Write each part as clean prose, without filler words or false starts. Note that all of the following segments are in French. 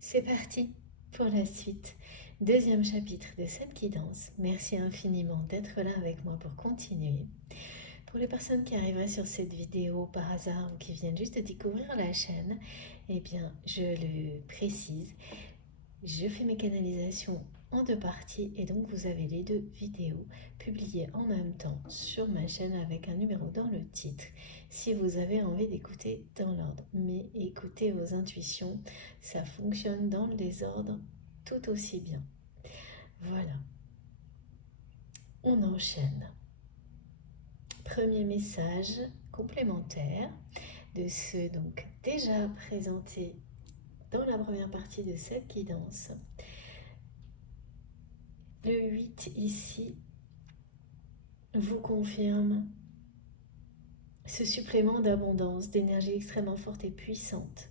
C'est parti pour la suite. Deuxième chapitre de Sème qui danse. Merci infiniment d'être là avec moi pour continuer. Pour les personnes qui arriveraient sur cette vidéo par hasard ou qui viennent juste de découvrir la chaîne, eh bien, je le précise, je fais mes canalisations en deux parties et donc vous avez les deux vidéos publiées en même temps sur ma chaîne avec un numéro dans le titre si vous avez envie d'écouter dans l'ordre. Mais écoutez vos intuitions, ça fonctionne dans le désordre tout aussi bien. Voilà, on enchaîne. Premier message complémentaire de ceux donc déjà présentés dans la première partie de cette guidance. Le 8 ici vous confirme ce supplément d'abondance, d'énergie extrêmement forte et puissante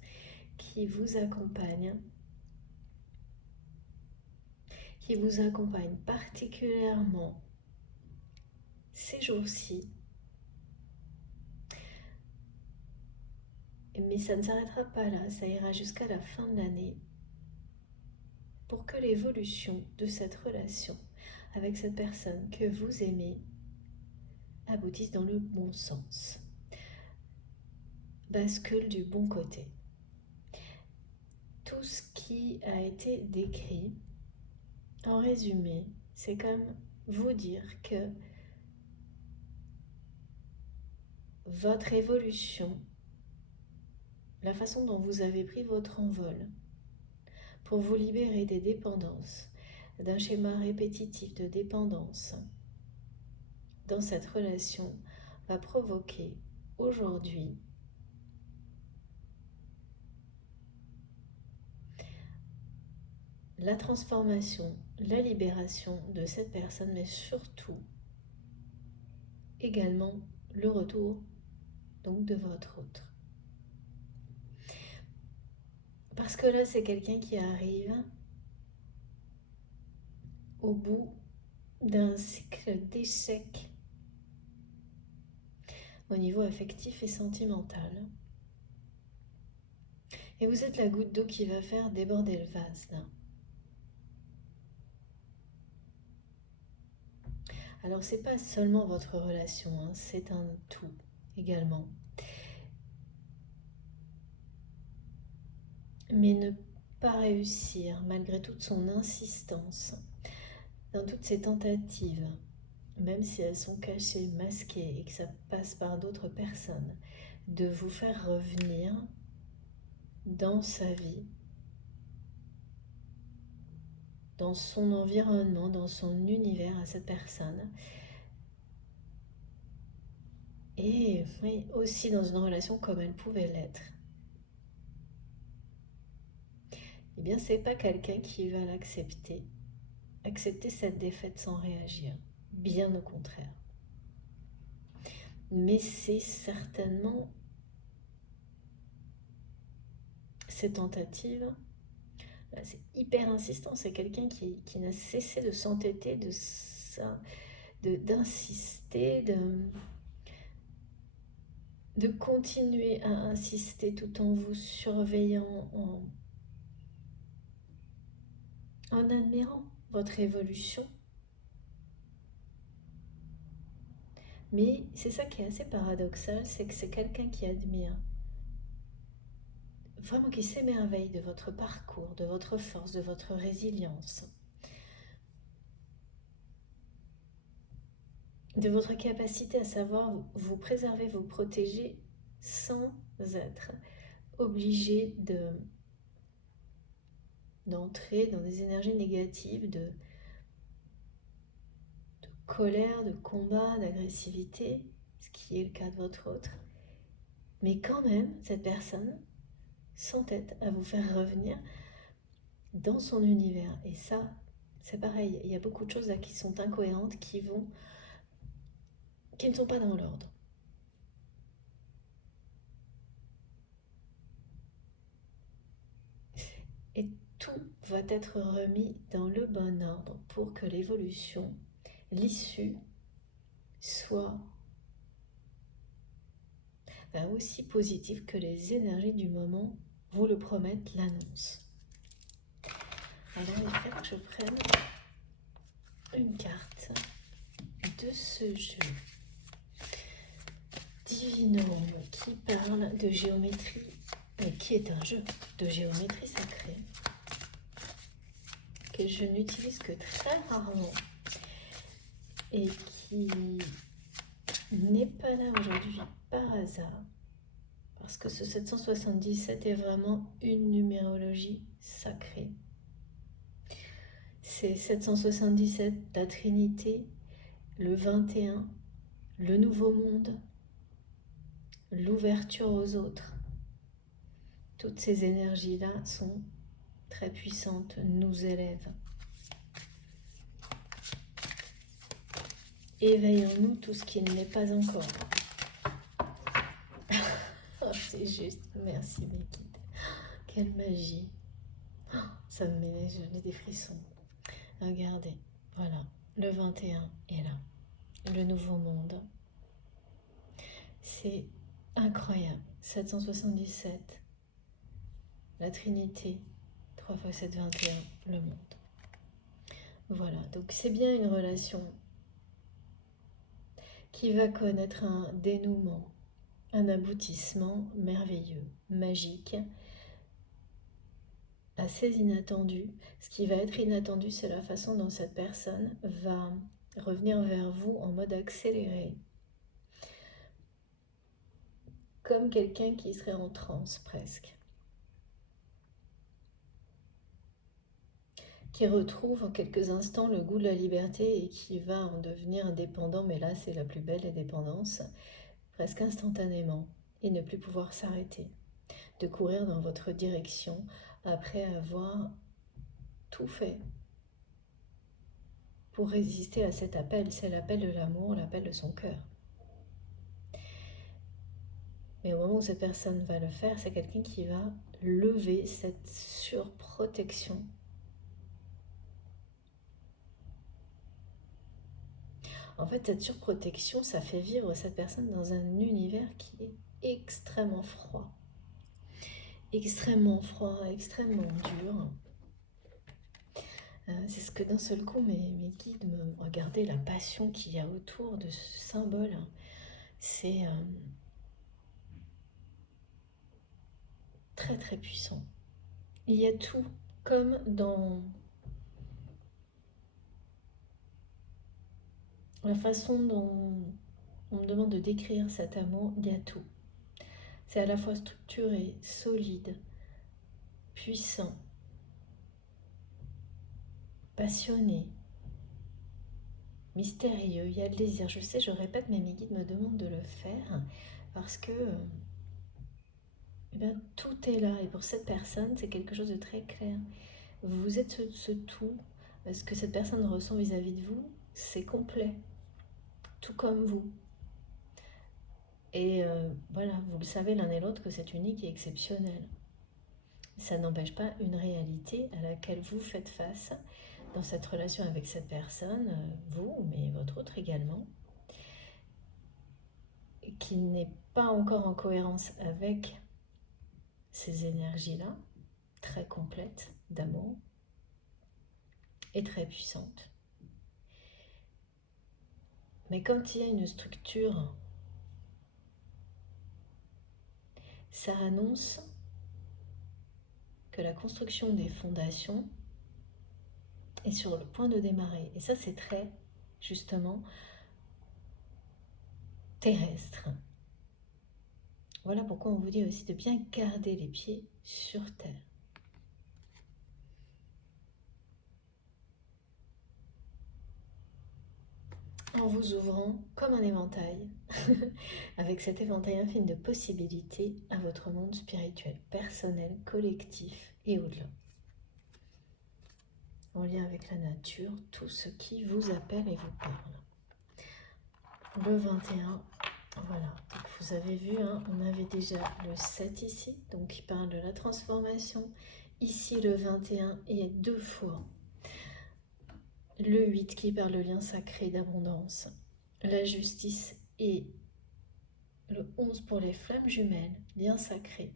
qui vous accompagne particulièrement ces jours-ci. Mais ça ne s'arrêtera pas là, ça ira jusqu'à la fin de l'année pour que l'évolution de cette relation avec cette personne que vous aimez aboutisse dans le bon sens, bascule du bon côté. Tout ce qui a été décrit, en résumé, c'est comme vous dire que votre évolution, la façon dont vous avez pris votre envol pour vous libérer des dépendances, d'un schéma répétitif de dépendance dans cette relation, va provoquer aujourd'hui la transformation, la libération de cette personne, mais surtout également le retour donc de votre autre. Parce que là, c'est quelqu'un qui arrive au bout d'un cycle d'échecs au niveau affectif et sentimental. Et vous êtes la goutte d'eau qui va faire déborder le vase là. Alors c'est pas seulement votre relation, hein, c'est un tout également. Mais ne pas réussir, malgré toute son insistance, dans toutes ces tentatives, même si elles sont cachées, masquées et que ça passe par d'autres personnes, de vous faire revenir dans sa vie, dans son environnement, dans son univers à cette personne. Et oui, aussi dans une relation comme elle pouvait l'être. Eh bien, c'est pas quelqu'un qui va l'accepter, accepter cette défaite sans réagir. Bien au contraire. Mais c'est certainement ces tentatives, là, c'est hyper insistant, c'est quelqu'un qui n'a cessé de s'entêter, d'insister, de continuer à insister tout en vous surveillant, en admirant votre évolution. Mais c'est ça qui est assez paradoxal, c'est que c'est quelqu'un qui admire, vraiment qui s'émerveille de votre parcours, de votre force, de votre résilience, de votre capacité à savoir vous préserver, vous protéger sans être obligé d'entrer dans des énergies négatives, de colère, de combat, d'agressivité, ce qui est le cas de votre autre. Mais quand même, cette personne s'entête à vous faire revenir dans son univers. Et ça, c'est pareil, il y a beaucoup de choses là qui sont incohérentes, qui ne sont pas dans l'ordre. Et tout va être remis dans le bon ordre pour que l'évolution, l'issue, soit aussi positive que les énergies du moment vous le promettent, l'annoncent. Alors il faut que je prenne une carte de ce jeu. Divinum, qui parle de géométrie, mais qui est un jeu de géométrie sacrée, que je n'utilise que très rarement et qui n'est pas là aujourd'hui par hasard, parce que ce 777 est vraiment une numérologie sacrée. C'est 777, la Trinité, le 21, le nouveau monde, l'ouverture aux autres. Toutes ces énergies-là sont très puissantes, nous élèvent. Éveillons-nous tout ce qui ne l'est pas encore. Oh, c'est juste, merci mes guides. Quelle magie. Oh, ça me met j'ai des frissons. Regardez, voilà, le 21 est là, le nouveau monde. C'est incroyable. 777, la Trinité, 3 x 7, 21, le monde. Voilà, donc c'est bien une relation qui va connaître un dénouement, un aboutissement merveilleux, magique, assez inattendu. Ce qui va être inattendu, c'est la façon dont cette personne va revenir vers vous en mode accéléré, comme quelqu'un qui serait en transe presque, qui retrouve en quelques instants le goût de la liberté et qui va en devenir indépendant, mais là c'est la plus belle des dépendances, presque instantanément, et ne plus pouvoir s'arrêter, de courir dans votre direction après avoir tout fait pour résister à cet appel. C'est l'appel de l'amour, l'appel de son cœur. Mais au moment où cette personne va le faire, c'est quelqu'un qui va lever cette surprotection. En fait, cette surprotection, ça fait vivre cette personne dans un univers qui est extrêmement froid, extrêmement dur. C'est ce que d'un seul coup mes guides me regardaient, la passion qu'il y a autour de ce symbole. C'est très très puissant. Il y a tout, comme dans la façon dont on me demande de décrire cet amour, il y a tout. C'est à la fois structuré, solide, puissant, passionné, mystérieux, il y a le désir. Je sais, je répète, mais mes guides me demandent de le faire parce que eh bien, tout est là. Et pour cette personne, c'est quelque chose de très clair. Vous êtes ce tout. Ce que cette personne ressent vis-à-vis de vous, c'est complet. Tout comme vous. Et voilà, vous le savez l'un et l'autre que c'est unique et exceptionnel. Ça n'empêche pas une réalité à laquelle vous faites face dans cette relation avec cette personne, vous, mais votre autre également, qui n'est pas encore en cohérence avec ces énergies-là, très complètes d'amour et très puissantes. Mais quand il y a une structure, ça annonce que la construction des fondations est sur le point de démarrer. Et ça, c'est très, justement, terrestre. Voilà pourquoi on vous dit aussi de bien garder les pieds sur terre. En vous ouvrant comme un éventail, avec cet éventail infini de possibilités à votre monde spirituel, personnel, collectif et au-delà. En lien avec la nature, tout ce qui vous appelle et vous parle. Le 21, voilà, donc vous avez vu, hein, on avait déjà le 7 ici, donc qui parle de la transformation. Ici, le 21 et 2 fois. Le 8 qui parle de lien sacré d'abondance. La justice et le 11 pour les flammes jumelles, lien sacré.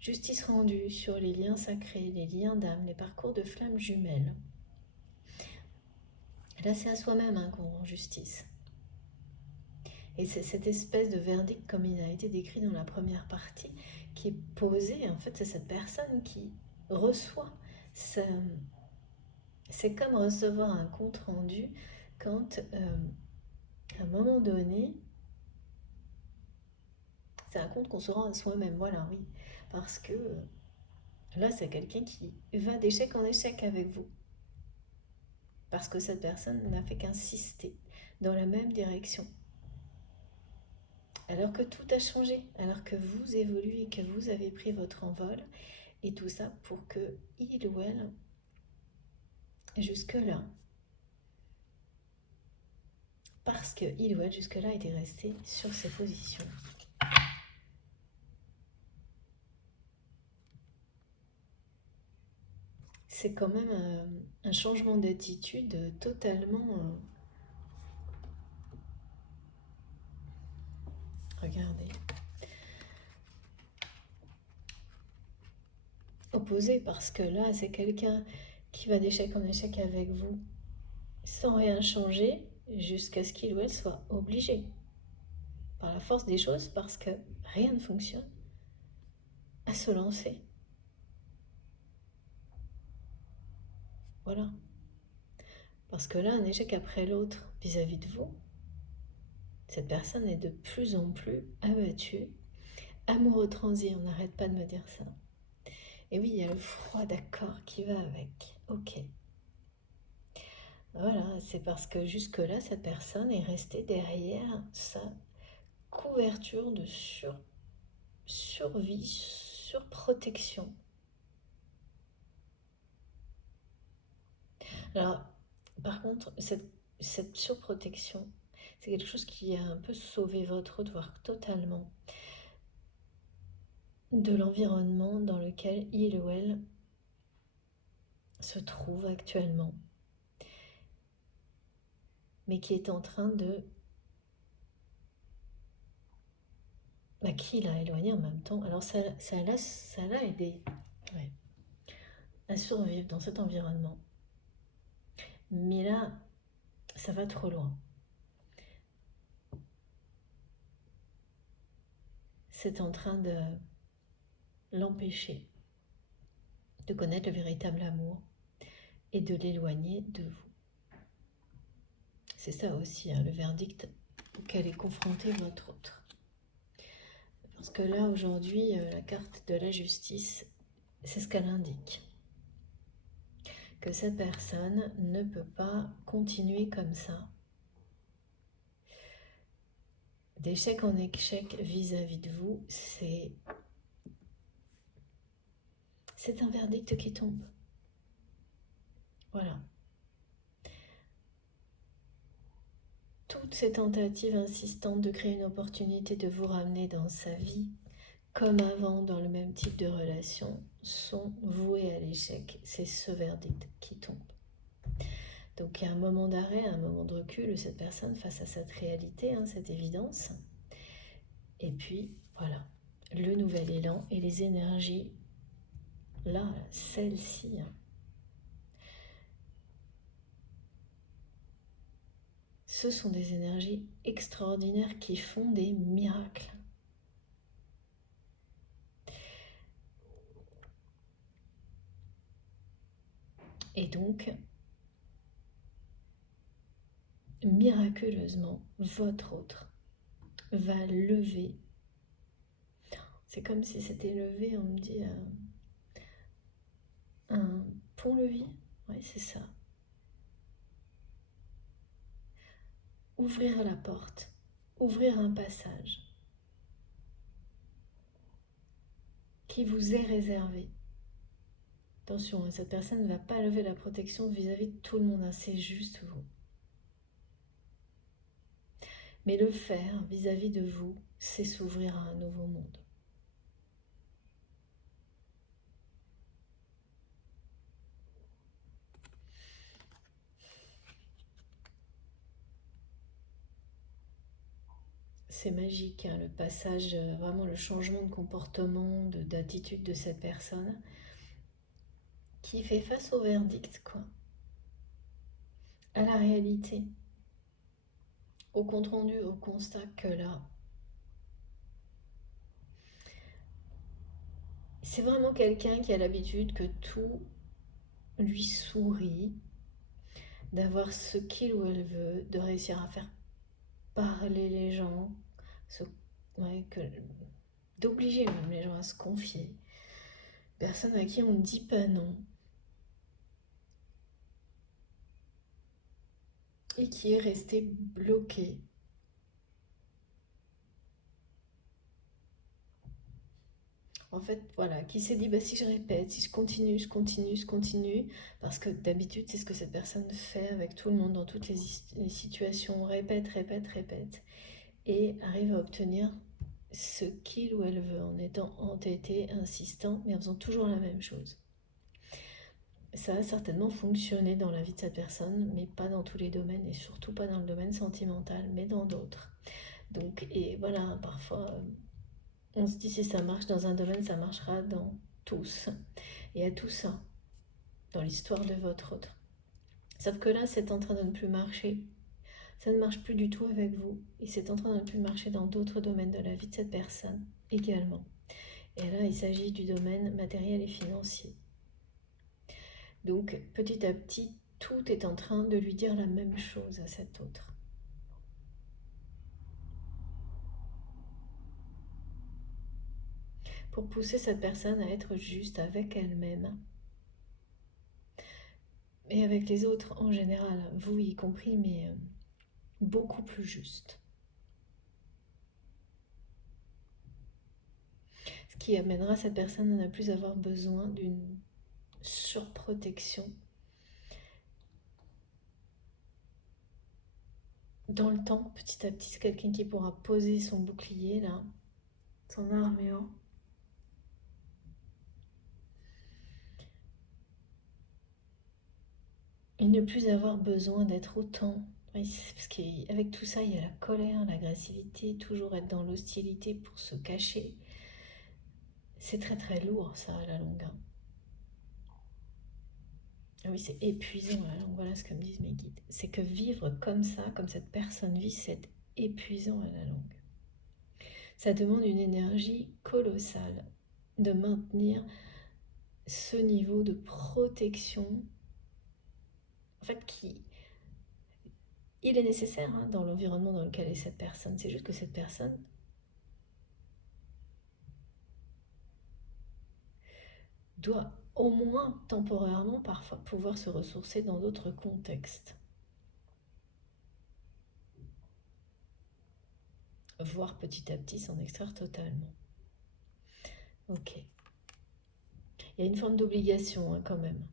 Justice rendue sur les liens sacrés, les liens d'âme, les parcours de flammes jumelles. Là, c'est à soi-même qu'on rend justice. Et c'est cette espèce de verdict, comme il a été décrit dans la première partie, qui est posé, en fait, c'est cette personne qui reçoit. C'est comme recevoir un compte rendu quand, à un moment donné, c'est un compte qu'on se rend à soi-même, voilà, oui. Parce que là, c'est quelqu'un qui va d'échec en échec avec vous. Parce que cette personne n'a fait qu'insister dans la même direction. Alors que tout a changé, alors que vous évoluez, que vous avez pris votre envol, et tout ça pour que il ou elle, jusque-là, parce que il ou elle, jusque-là, était resté sur ses positions. C'est quand même un changement d'attitude totalement... regardez. Opposé, parce que là, c'est quelqu'un qui va d'échec en échec avec vous sans rien changer jusqu'à ce qu'il ou elle soit obligé, par la force des choses, parce que rien ne fonctionne, à se lancer. Voilà. Parce que là, un échec après l'autre vis-à-vis de vous, cette personne est de plus en plus abattue, amoureux transi, on n'arrête pas de me dire ça. Et oui, il y a le froid d'accord qui va avec. Ok. Voilà, c'est parce que jusque-là, cette personne est restée derrière sa couverture de survie, surprotection. Alors, par contre, cette surprotection, c'est quelque chose qui a un peu sauvé votre route, voire totalement, de l'environnement dans lequel il ou elle se trouve actuellement, mais qui est en train de... qui l'a éloigné en même temps. Alors ça l'a aidé, ouais, à survivre dans cet environnement. Mais là, ça va trop loin. C'est en train de l'empêcher de connaître le véritable amour et de l'éloigner de vous. C'est ça aussi, le verdict auquel est confronté votre autre. Parce que là, aujourd'hui, la carte de la justice, c'est ce qu'elle indique. Que cette personne ne peut pas continuer comme ça, d'échec en échec vis-à-vis de vous, c'est un verdict qui tombe. Voilà. Toutes ces tentatives insistantes de créer une opportunité de vous ramener dans sa vie, comme avant dans le même type de relation, sont vouées à l'échec. C'est ce verdict qui tombe. Donc il y a un moment d'arrêt, un moment de recul, cette personne face à cette réalité, cette évidence. Et puis, voilà, le nouvel élan et les énergies, là, celles-ci, ce sont des énergies extraordinaires qui font des miracles. Et donc, miraculeusement, votre autre va lever. C'est comme si c'était levé, on me dit, un pont-levis. Oui, c'est ça. Ouvrir la porte, ouvrir un passage qui vous est réservé. Attention, cette personne ne va pas lever la protection vis-à-vis de tout le monde, c'est juste vous. Mais le faire vis-à-vis de vous, c'est s'ouvrir à un nouveau monde. c'est magique, hein, le passage, vraiment le changement de comportement, d'attitude de cette personne qui fait face au verdict, quoi, à la réalité, au compte rendu, au constat que là, c'est vraiment quelqu'un qui a l'habitude que tout lui sourit, d'avoir ce qu'il ou elle veut, de réussir à faire parler les gens, se- ouais, d'obliger même les gens à se confier. Personne à qui on ne dit pas non. Et qui est resté bloqué. En fait, voilà, qui s'est dit, bah, si je répète, si je continue, parce que d'habitude, c'est ce que cette personne fait avec tout le monde dans toutes les situations, répète, répète, répète, et arrive à obtenir ce qu'il ou elle veut en étant entêté, insistant, mais en faisant toujours la même chose. Ça a certainement fonctionné dans la vie de cette personne, mais pas dans tous les domaines, et surtout pas dans le domaine sentimental, mais dans d'autres. Donc, et voilà, parfois, on se dit si ça marche dans un domaine, ça marchera dans tous. Et à tout ça, dans l'histoire de votre autre. Sauf que là, c'est en train de ne plus marcher. Ça ne marche plus du tout avec vous. Et c'est en train de ne plus marcher dans d'autres domaines de la vie de cette personne également. Et là, il s'agit du domaine matériel et financier. Donc, petit à petit, tout est en train de lui dire la même chose à cet autre. Pour pousser cette personne à être juste avec elle-même et avec les autres en général, vous y compris, mais beaucoup plus juste. Ce qui amènera cette personne à ne plus avoir besoin d'une surprotection dans le temps. Petit à petit, c'est quelqu'un qui pourra poser son bouclier là, son armure, et ne plus avoir besoin d'être autant. Parce qu'avec tout ça, il y a la colère, l'agressivité, toujours être dans l'hostilité pour se cacher. C'est très très lourd ça à la longue, hein. Ah oui, c'est épuisant à la longue. Voilà ce que me disent mes guides. C'est que vivre comme ça, comme cette personne vit, c'est épuisant à la longue. Ça demande une énergie colossale de maintenir ce niveau de protection, en fait, il est nécessaire, hein, dans l'environnement dans lequel est cette personne. C'est juste que cette personne doit au moins temporairement parfois pouvoir se ressourcer dans d'autres contextes, voire petit à petit s'en extraire totalement. Ok. Il y a une forme d'obligation, hein, quand même.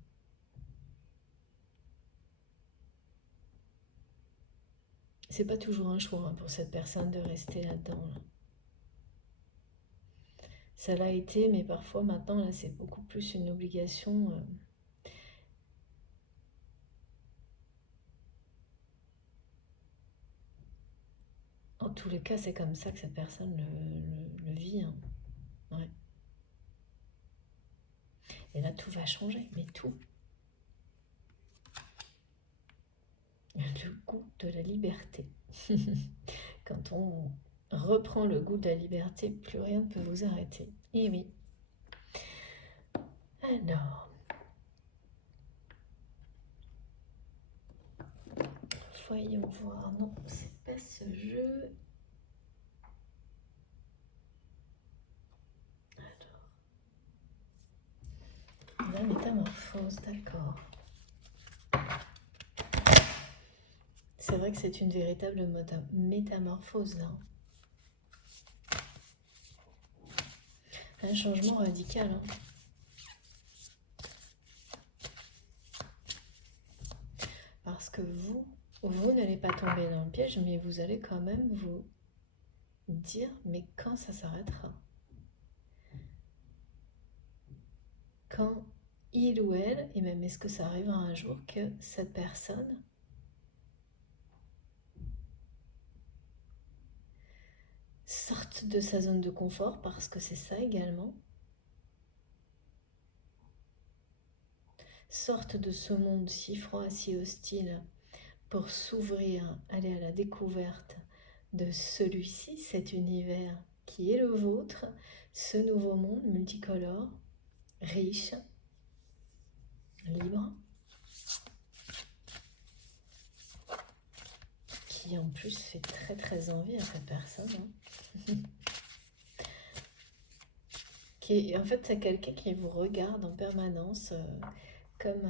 C'est pas toujours un choix, hein, pour cette personne de rester là-dedans, là. Ça l'a été, mais parfois maintenant, là, c'est beaucoup plus une obligation. En tous les cas, c'est comme ça que cette personne le vit, hein. Ouais. Et là, tout va changer, mais tout. Le goût de la liberté. Quand on reprend le goût de la liberté, plus rien ne peut vous arrêter. Et oui. Alors, voyons voir. Non, c'est pas ce jeu. Alors, la métamorphose, d'accord. C'est vrai que c'est une véritable métamorphose là. Un changement radical, hein. Parce que vous n'allez pas tomber dans le piège, mais vous allez quand même vous dire, mais quand ça s'arrêtera? Quand il ou elle, et même est-ce que ça arrivera un jour que cette personne sorte de sa zone de confort, parce que c'est ça également. Sorte de ce monde si froid, si hostile, pour s'ouvrir, aller à la découverte de celui-ci, cet univers qui est le vôtre, ce nouveau monde multicolore, riche, libre, qui en plus fait très très envie à cette personne. En fait, c'est quelqu'un qui vous regarde en permanence comme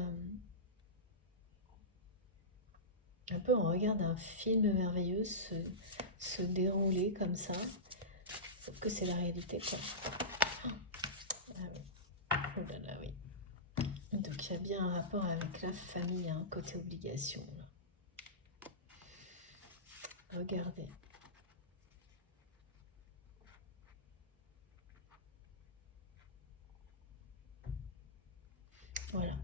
un peu on regarde un film merveilleux se dérouler comme ça. Sauf que c'est la réalité, quoi. Ah oui. Oh là là, oui. Donc il y a bien un rapport avec la famille, hein, côté obligation. Là. Regardez. Voilà.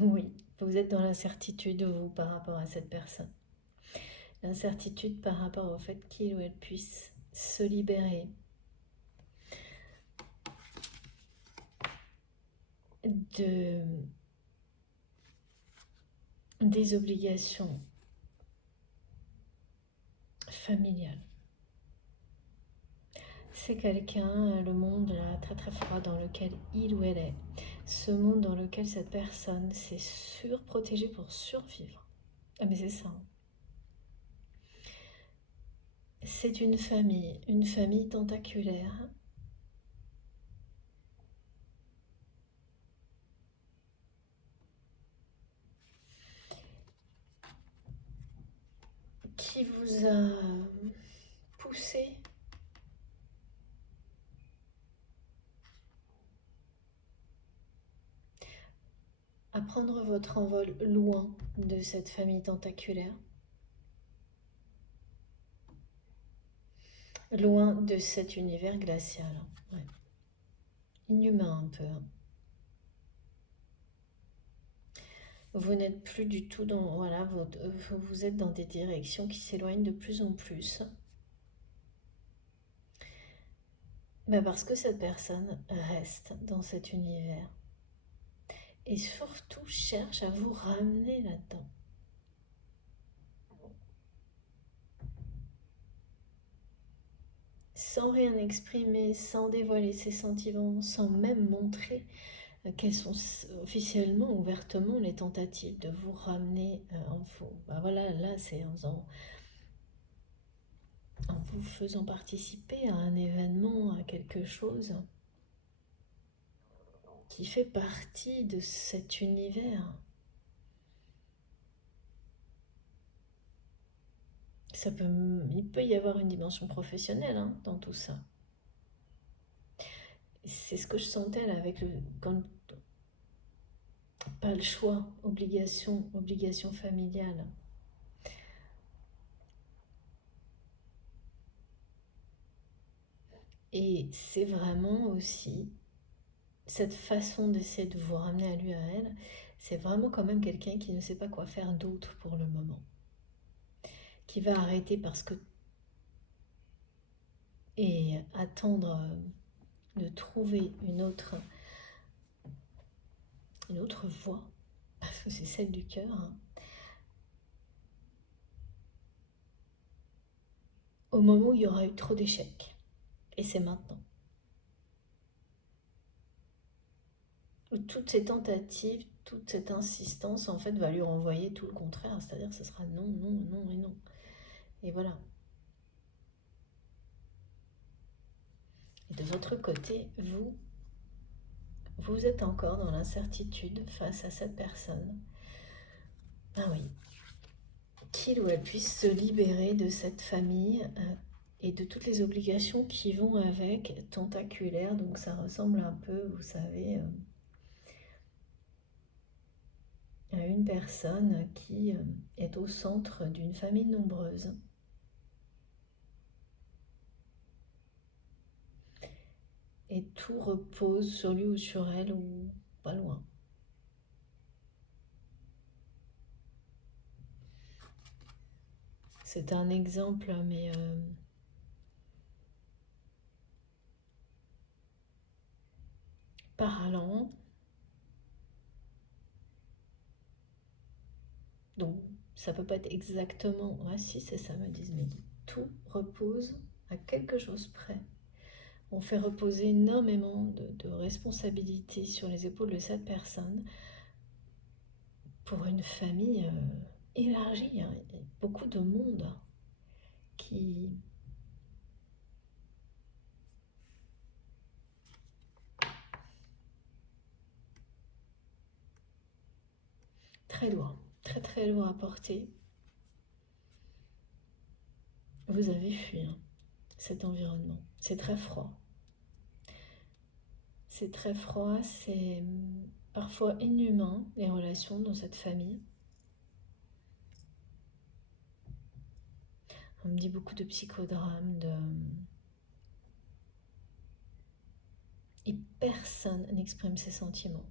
Oui, vous êtes dans l'incertitude, vous, par rapport à cette personne. L'incertitude par rapport au fait qu'il ou elle puisse se libérer des obligations familiales. C'est quelqu'un, le monde là, très très froid dans lequel il ou elle est. Ce monde dans lequel cette personne s'est surprotégée pour survivre. Ah mais c'est ça. C'est une famille tentaculaire qui vous a poussé à prendre votre envol loin de cette famille tentaculaire, loin de cet univers glacial. Ouais. Inhumain un peu. Vous n'êtes plus du tout dans... Voilà, vous êtes dans des directions qui s'éloignent de plus en plus. Ben parce que cette personne reste dans cet univers. Et surtout cherche à vous ramener là-dedans. Sans rien exprimer, sans dévoiler ses sentiments, sans même montrer quelles sont officiellement, ouvertement les tentatives de vous ramener en vous. Ben voilà, là c'est en vous faisant participer à un événement, à quelque chose qui fait partie de cet univers. Il peut y avoir une dimension professionnelle hein, dans tout ça. C'est ce que je sentais là avec quand pas le choix, obligation familiale. Et c'est vraiment aussi cette façon d'essayer de vous ramener à lui, à elle, c'est vraiment quand même quelqu'un qui ne sait pas quoi faire d'autre pour le moment. Qui va arrêter parce que... Et attendre de trouver une autre voie, parce que c'est celle du cœur, hein, au moment où il y aura eu trop d'échecs. Et c'est maintenant. Où toutes ces tentatives, toute cette insistance, en fait, va lui renvoyer tout le contraire. C'est-à-dire que ce sera non, non, non et non. Et voilà. Et de votre côté, vous êtes encore dans l'incertitude face à cette personne. Ah oui. Qu'il ou elle puisse se libérer de cette famille et de toutes les obligations qui vont avec, tentaculaires. Donc ça ressemble un peu, vous savez... à une personne qui est au centre d'une famille nombreuse. Et tout repose sur lui ou sur elle ou pas loin. C'est un exemple, mais parlant. Donc, ça peut pas être exactement... Ah si, c'est ça, me disent Mehdi. Tout repose à quelque chose près. On fait reposer énormément de responsabilités sur les épaules de cette personne pour une famille élargie. Hein. Il y a beaucoup de monde qui... Très lourd, très très lourd à porter. Vous avez fui hein, cet environnement. C'est très froid. C'est très froid, c'est parfois inhumain, les relations dans cette famille. On me dit beaucoup de psychodrames, et personne n'exprime ses sentiments.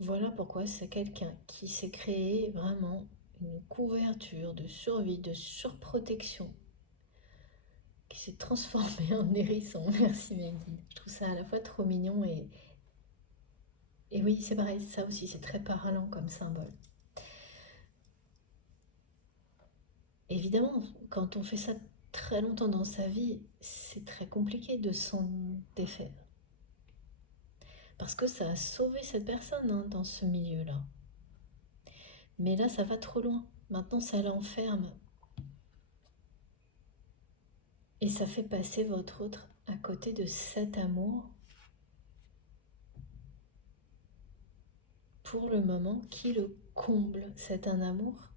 Voilà pourquoi c'est quelqu'un qui s'est créé vraiment une couverture de survie, de surprotection, qui s'est transformé en hérisson. Merci Mehdi. Je trouve ça à la fois trop mignon et oui, c'est pareil, ça aussi c'est très parlant comme symbole. Évidemment, quand on fait ça très longtemps dans sa vie, c'est très compliqué de s'en défaire. Parce que ça a sauvé cette personne hein, dans ce milieu-là. Mais là, ça va trop loin. Maintenant, ça l'enferme. Et ça fait passer votre autre à côté de cet amour pour le moment qui le comble. C'est un amour,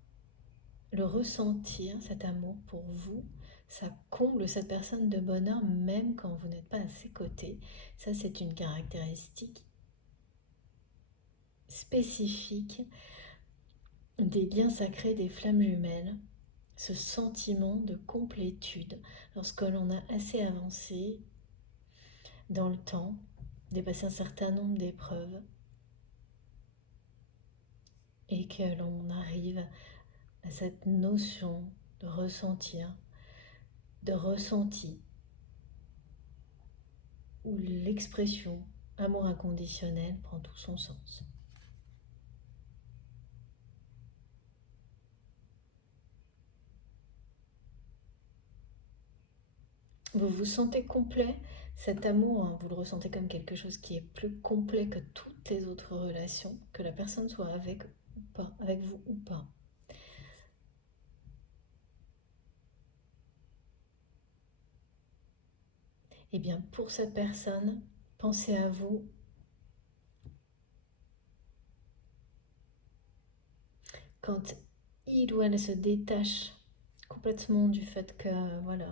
le ressentir, cet amour pour vous, ça comble cette personne de bonheur même quand vous n'êtes pas à ses côtés. Ça, c'est une caractéristique spécifique des liens sacrés des flammes jumelles, ce sentiment de complétude lorsque l'on a assez avancé dans le temps, dépassé un certain nombre d'épreuves et que l'on arrive à cette notion de ressentir, de ressenti, où l'expression amour inconditionnel prend tout son sens. Vous vous sentez complet, cet amour, hein, vous le ressentez comme quelque chose qui est plus complet que toutes les autres relations, que la personne soit avec ou pas, avec vous ou pas. Eh bien, pour cette personne, pensez à vous quand il ou elle se détache complètement du fait que, voilà,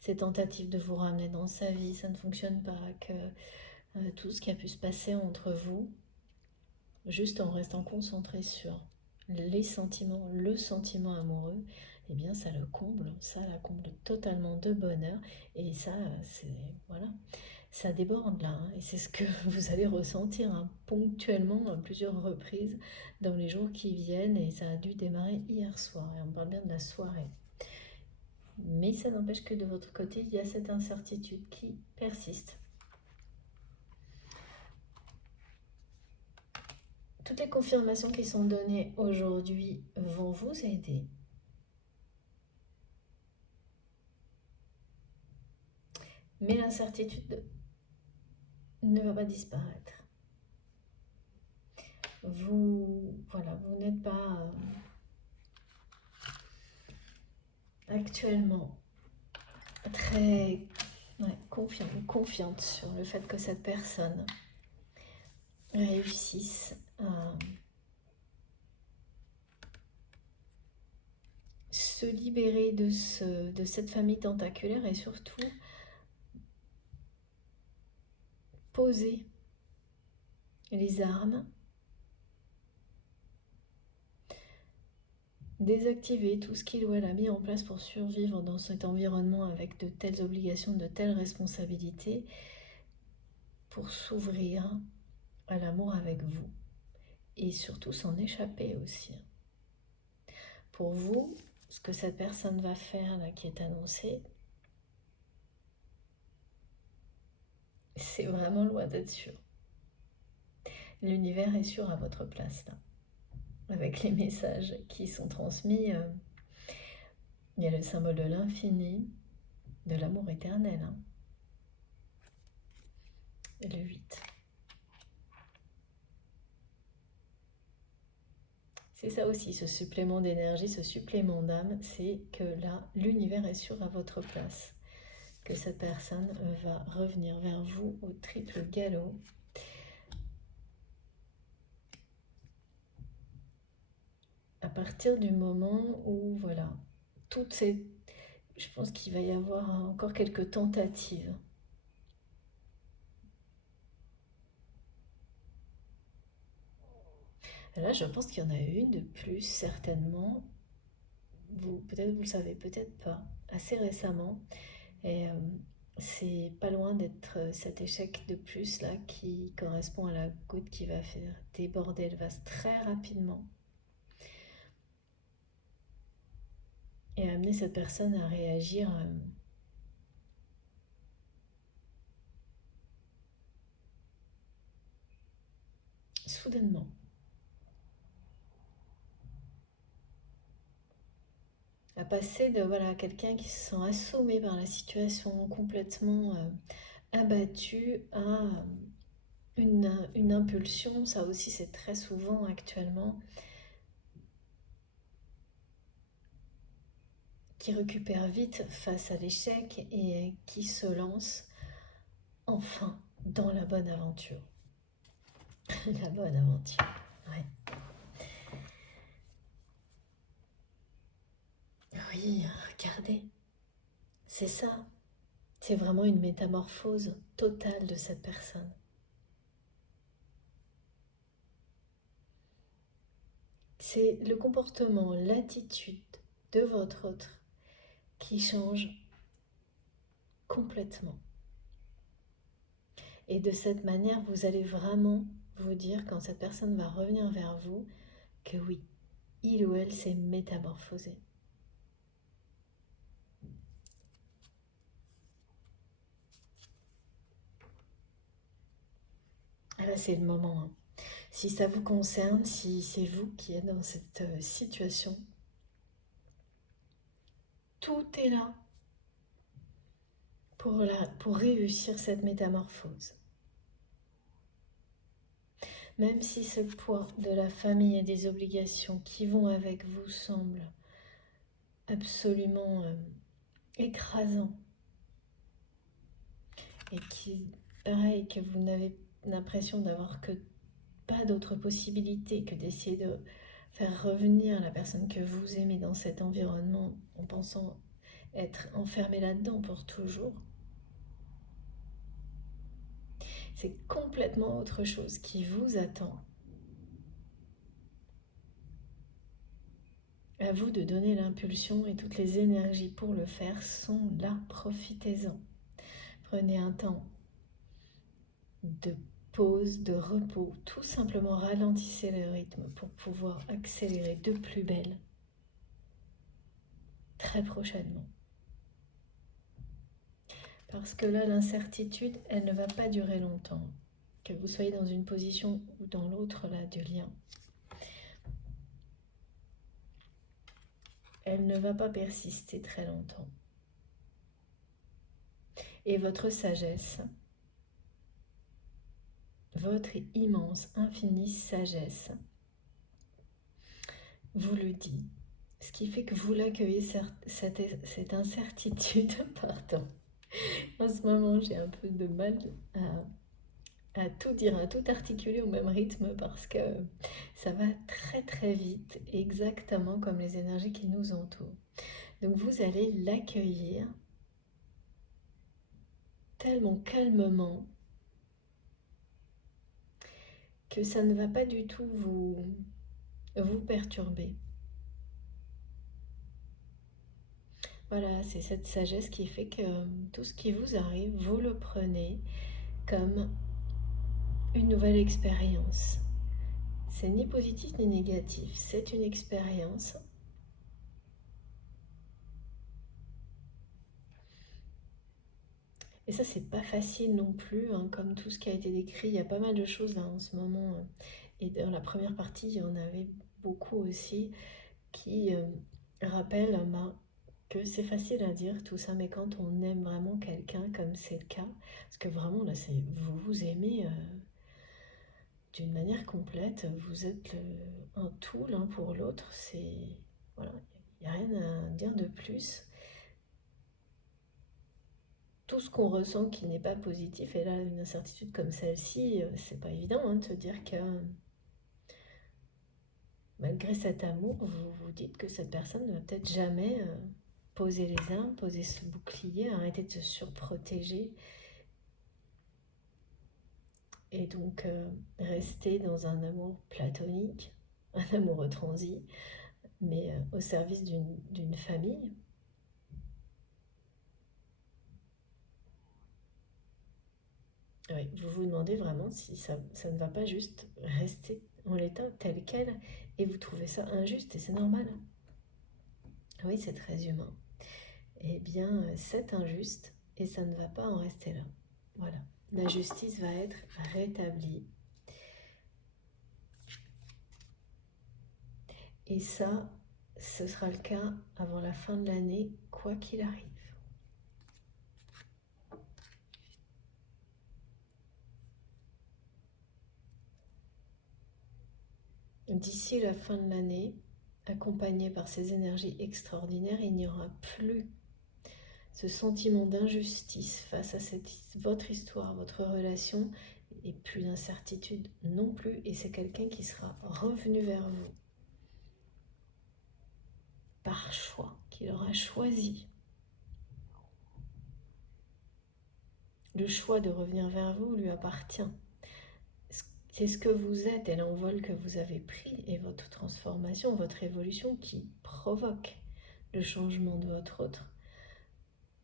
ces tentatives de vous ramener dans sa vie, ça ne fonctionne pas, que tout ce qui a pu se passer entre vous, juste en restant concentré sur les sentiments, le sentiment amoureux, eh bien ça le comble, ça la comble totalement de bonheur et ça c'est voilà, ça déborde là hein, et c'est ce que vous allez ressentir hein, ponctuellement à plusieurs reprises dans les jours qui viennent et ça a dû démarrer hier soir et on parle bien de la soirée. Mais ça n'empêche que de votre côté, il y a cette incertitude qui persiste. Toutes les confirmations qui sont données aujourd'hui vont vous aider. Mais l'incertitude ne va pas disparaître. Vous, voilà, vous n'êtes pas actuellement très confiante sur le fait que cette personne réussisse à se libérer de cette famille tentaculaire et surtout poser les armes, désactiver tout ce qu'il ou elle a mis en place pour survivre dans cet environnement avec de telles obligations, de telles responsabilités, pour s'ouvrir à l'amour avec vous et surtout s'en échapper aussi. Pour vous, ce que cette personne va faire là qui est annoncé, c'est vraiment loin d'être sûr. L'univers est sûr à votre place là, avec les messages qui sont transmis. Il y a le symbole de l'infini, de l'amour éternel. Et le 8. C'est ça aussi, ce supplément d'énergie, ce supplément d'âme, c'est que là, l'univers est sûr à votre place. Que cette personne va revenir vers vous au triple galop. À partir du moment où, voilà, toutes ces... Je pense qu'il va y avoir encore quelques tentatives. Là, je pense qu'il y en a une de plus, certainement. Peut-être vous le savez, peut-être pas. Assez récemment. Et c'est pas loin d'être cet échec de plus là qui correspond à la goutte qui va faire déborder le vase très rapidement et amener cette personne à réagir soudainement. À passer de voilà, quelqu'un qui se sent assommé par la situation, complètement abattu, à une impulsion. Ça aussi, c'est très souvent actuellement, qui récupère vite face à l'échec et qui se lance enfin dans la bonne aventure. La bonne aventure, ouais. Oui, regardez, c'est ça. C'est vraiment une métamorphose totale de cette personne. C'est le comportement, l'attitude de votre autre qui change complètement. Et de cette manière, vous allez vraiment vous dire, quand cette personne va revenir vers vous, que oui, il ou elle s'est métamorphosé. Ah là, c'est le moment. Hein. Si ça vous concerne, si c'est vous qui êtes dans cette situation, tout est là pour réussir cette métamorphose. Même si ce poids de la famille et des obligations qui vont avec vous semble absolument écrasant et qui, pareil, que vous n'avez l'impression d'avoir que pas d'autre possibilité que d'essayer de faire revenir la personne que vous aimez dans cet environnement en pensant être enfermé là-dedans pour toujours, c'est complètement autre chose qui vous attend. À vous de donner l'impulsion et toutes les énergies pour le faire sont là, profitez-en. Prenez un temps de pause, de repos, tout simplement ralentissez le rythme pour pouvoir accélérer de plus belle très prochainement. Parce que là, l'incertitude, elle ne va pas durer longtemps. Que vous soyez dans une position ou dans l'autre là du lien. Elle ne va pas persister très longtemps. Et votre sagesse, votre immense, infinie sagesse, vous le dit. Ce qui fait que vous l'accueillez, cette incertitude, pardon. En ce moment, j'ai un peu de mal à tout dire, à tout articuler au même rythme parce que ça va très très vite, exactement comme les énergies qui nous entourent. Donc vous allez l'accueillir tellement calmement que ça ne va pas du tout vous perturber. Voilà, c'est cette sagesse qui fait que tout ce qui vous arrive, vous le prenez comme une nouvelle expérience. C'est ni positif ni négatif, c'est une expérience. Et ça, c'est pas facile non plus, hein, comme tout ce qui a été décrit. Il y a pas mal de choses là en ce moment. Et dans la première partie, il y en avait beaucoup aussi qui rappellent que c'est facile à dire tout ça, mais quand on aime vraiment quelqu'un, comme c'est le cas, parce que vraiment là, vous vous aimez d'une manière complète, vous êtes un tout l'un pour l'autre, voilà, il n'y a rien à dire de plus. Tout ce qu'on ressent qui n'est pas positif, et là une incertitude comme celle-ci, c'est pas évident hein, de se dire que malgré cet amour, vous vous dites que cette personne ne va peut-être jamais poser les armes, poser ce bouclier, arrêter de se surprotéger, et donc rester dans un amour platonique, un amoureux transi, mais au service d'une famille. Oui, vous vous demandez vraiment si ça ne va pas juste rester en l'état tel quel, et vous trouvez ça injuste, et c'est normal. Oui, c'est très humain. Eh bien, c'est injuste, et ça ne va pas en rester là. Voilà, la justice va être rétablie. Et ça, ce sera le cas avant la fin de l'année, quoi qu'il arrive. D'ici la fin de l'année, accompagné par ces énergies extraordinaires, il n'y aura plus ce sentiment d'injustice face à votre histoire, votre relation, et plus d'incertitude non plus. Et c'est quelqu'un qui sera revenu vers vous par choix, qu'il aura choisi. Le choix de revenir vers vous lui appartient. C'est ce que vous êtes et l'envol que vous avez pris et votre transformation, votre évolution qui provoque le changement de votre autre.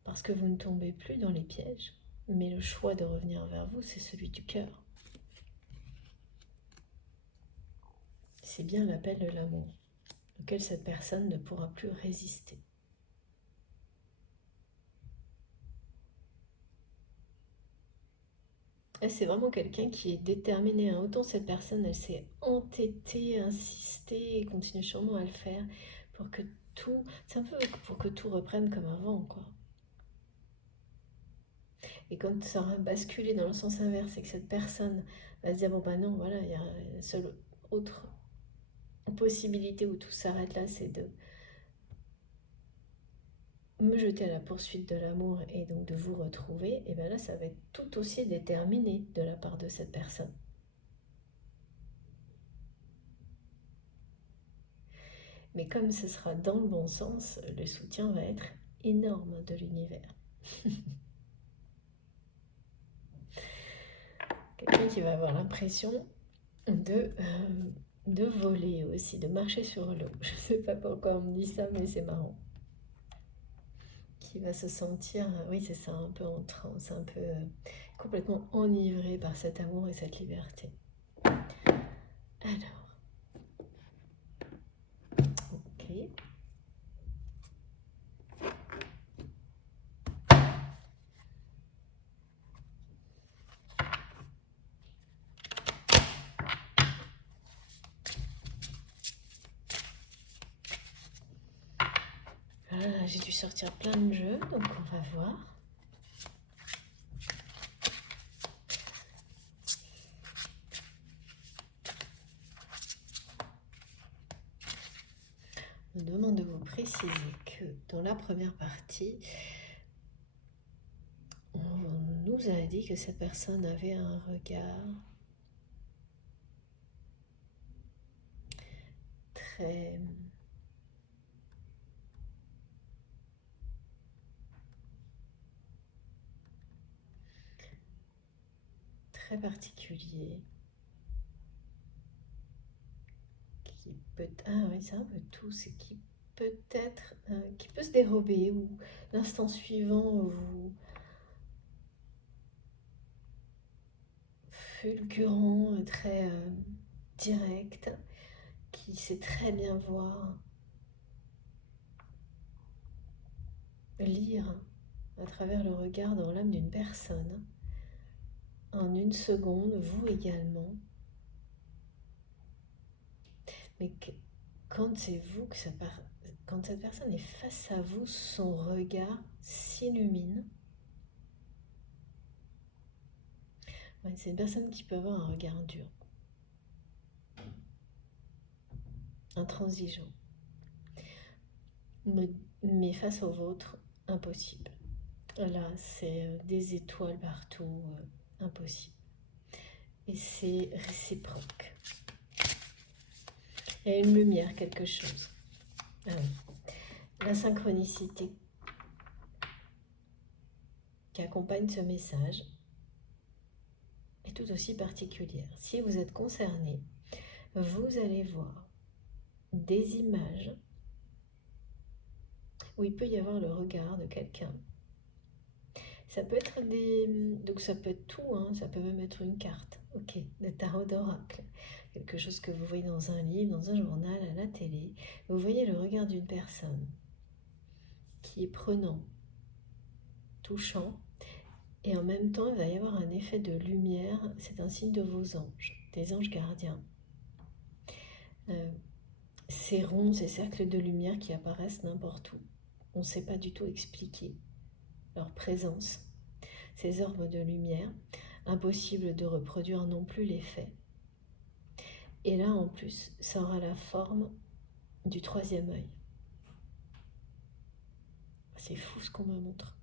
Parce que vous ne tombez plus dans les pièges, mais le choix de revenir vers vous, c'est celui du cœur. C'est bien l'appel de l'amour, auquel cette personne ne pourra plus résister. C'est vraiment quelqu'un qui est déterminé. Hein. Autant cette personne, elle s'est entêtée, insistée et continue sûrement à le faire pour que tout... C'est un peu pour que tout reprenne comme avant, quoi. Et quand ça aura basculé dans le sens inverse et que cette personne va se dire, bon bah non, voilà, il y a une seule autre possibilité où tout s'arrête là, c'est de me jeter à la poursuite de l'amour et donc de vous retrouver, et bien là, ça va être tout aussi déterminé de la part de cette personne. Mais comme ce sera dans le bon sens, le soutien va être énorme de l'univers. Quelqu'un qui va avoir l'impression de voler aussi, de marcher sur l'eau. Je ne sais pas pourquoi on me dit ça, mais c'est marrant. Qui va se sentir, oui c'est ça, un peu en transe, un peu complètement enivré par cet amour et cette liberté. Alors, ok. Voilà, j'ai dû sortir plein de jeux, donc on va voir. On me demande de vous préciser que dans la première partie, on nous a dit que cette personne avait un regard très particulier, qui peut... Ah oui, c'est un peu tout, c'est qui peut-être, qui peut se dérober, ou l'instant suivant, vous fulgurant, très direct, qui sait très bien voir, lire à travers le regard dans l'âme d'une personne. En une seconde, vous également. Mais quand c'est vous que quand cette personne est face à vous, son regard s'illumine. Ouais, c'est une personne qui peut avoir un regard dur, intransigeant. Mais face au vôtre, impossible. Là, c'est des étoiles partout, impossible. Et c'est réciproque. Il y a une lumière, quelque chose. Ah oui. La synchronicité qui accompagne ce message est tout aussi particulière. Si vous êtes concerné, vous allez voir des images où il peut y avoir le regard de quelqu'un. Ça peut être donc ça peut être tout, hein, ça peut même être une carte, ok, de tarot d'oracle. Quelque chose que vous voyez dans un livre, dans un journal, à la télé. Vous voyez le regard d'une personne qui est prenant, touchant, et en même temps, il va y avoir un effet de lumière. C'est un signe de vos anges, des anges gardiens. Ces ronds, ces cercles de lumière qui apparaissent n'importe où. On ne sait pas du tout expliquer leur présence. Ces orbes de lumière, impossible de reproduire non plus l'effet. Et là, en plus, ça aura la forme du troisième œil. C'est fou ce qu'on me montre.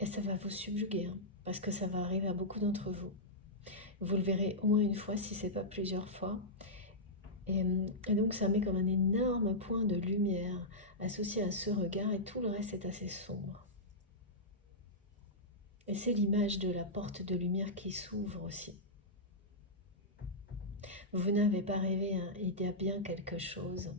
Et ça va vous subjuguer, hein, parce que ça va arriver à beaucoup d'entre vous. Vous le verrez au moins une fois, si ce n'est pas plusieurs fois. Et donc ça met comme un énorme point de lumière associé à ce regard, et tout le reste est assez sombre. Et c'est l'image de la porte de lumière qui s'ouvre aussi. Vous n'avez pas rêvé, hein, il y a bien quelque chose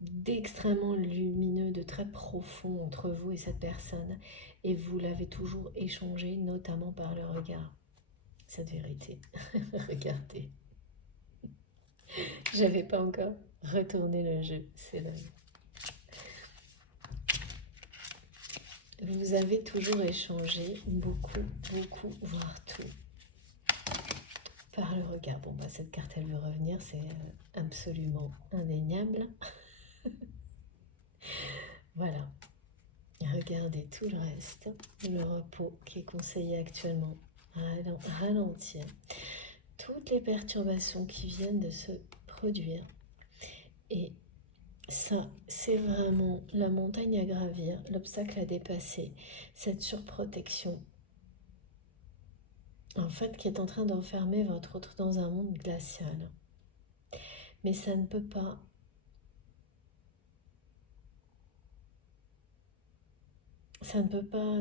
d'extrêmement lumineux, de très profond entre vous et cette personne, et vous l'avez toujours échangé, notamment par le regard. Cette vérité, regardez. J'avais pas encore retourné le jeu, c'est le... Vous avez toujours échangé beaucoup, voire tout, par le regard. Bon, bah, cette carte, elle veut revenir, c'est absolument indéniable. Voilà. Regardez tout le reste. Le repos qui est conseillé actuellement. Ralentir. Toutes les perturbations qui viennent de se produire. Et ça, c'est vraiment la montagne à gravir, l'obstacle à dépasser, cette surprotection, en fait, qui est en train d'enfermer votre autre dans un monde glacial. Mais ça ne peut pas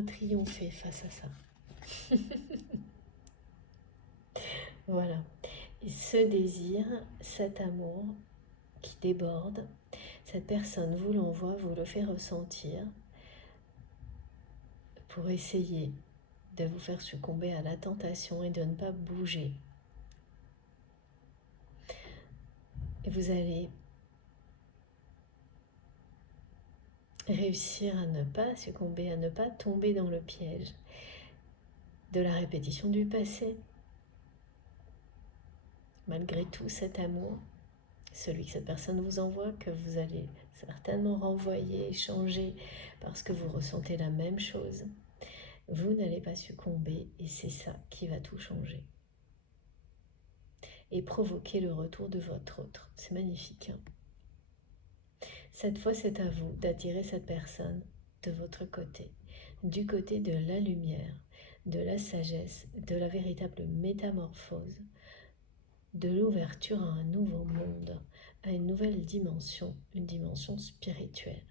triompher face à ça. Voilà. Et ce désir, cet amour qui déborde, cette personne vous l'envoie, vous le fait ressentir pour essayer de vous faire succomber à la tentation et de ne pas bouger. Et vous allez réussir à ne pas succomber, à ne pas tomber dans le piège de la répétition du passé. Malgré tout cet amour, celui que cette personne vous envoie, que vous allez certainement renvoyer, échanger, parce que vous ressentez la même chose, vous n'allez pas succomber, et c'est ça qui va tout changer. Et provoquer le retour de votre autre. C'est magnifique, hein? Cette fois, c'est à vous d'attirer cette personne de votre côté, du côté de la lumière, de la sagesse, de la véritable métamorphose, de l'ouverture à un nouveau monde, à une nouvelle dimension, une dimension spirituelle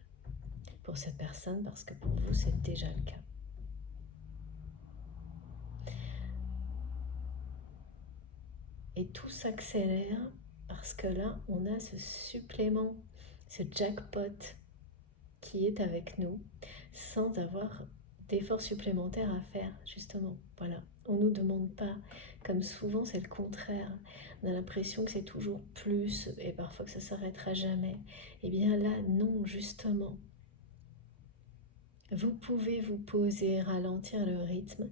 pour cette personne, parce que pour vous, c'est déjà le cas. Et tout s'accélère parce que là, on a ce supplément, ce jackpot qui est avec nous, sans avoir d'efforts supplémentaires à faire, justement. Voilà, On ne nous demande pas, comme souvent c'est le contraire. On a l'impression que c'est toujours plus et parfois que ça s'arrêtera jamais. Eh bien là, non, justement. Vous pouvez vous poser, ralentir le rythme.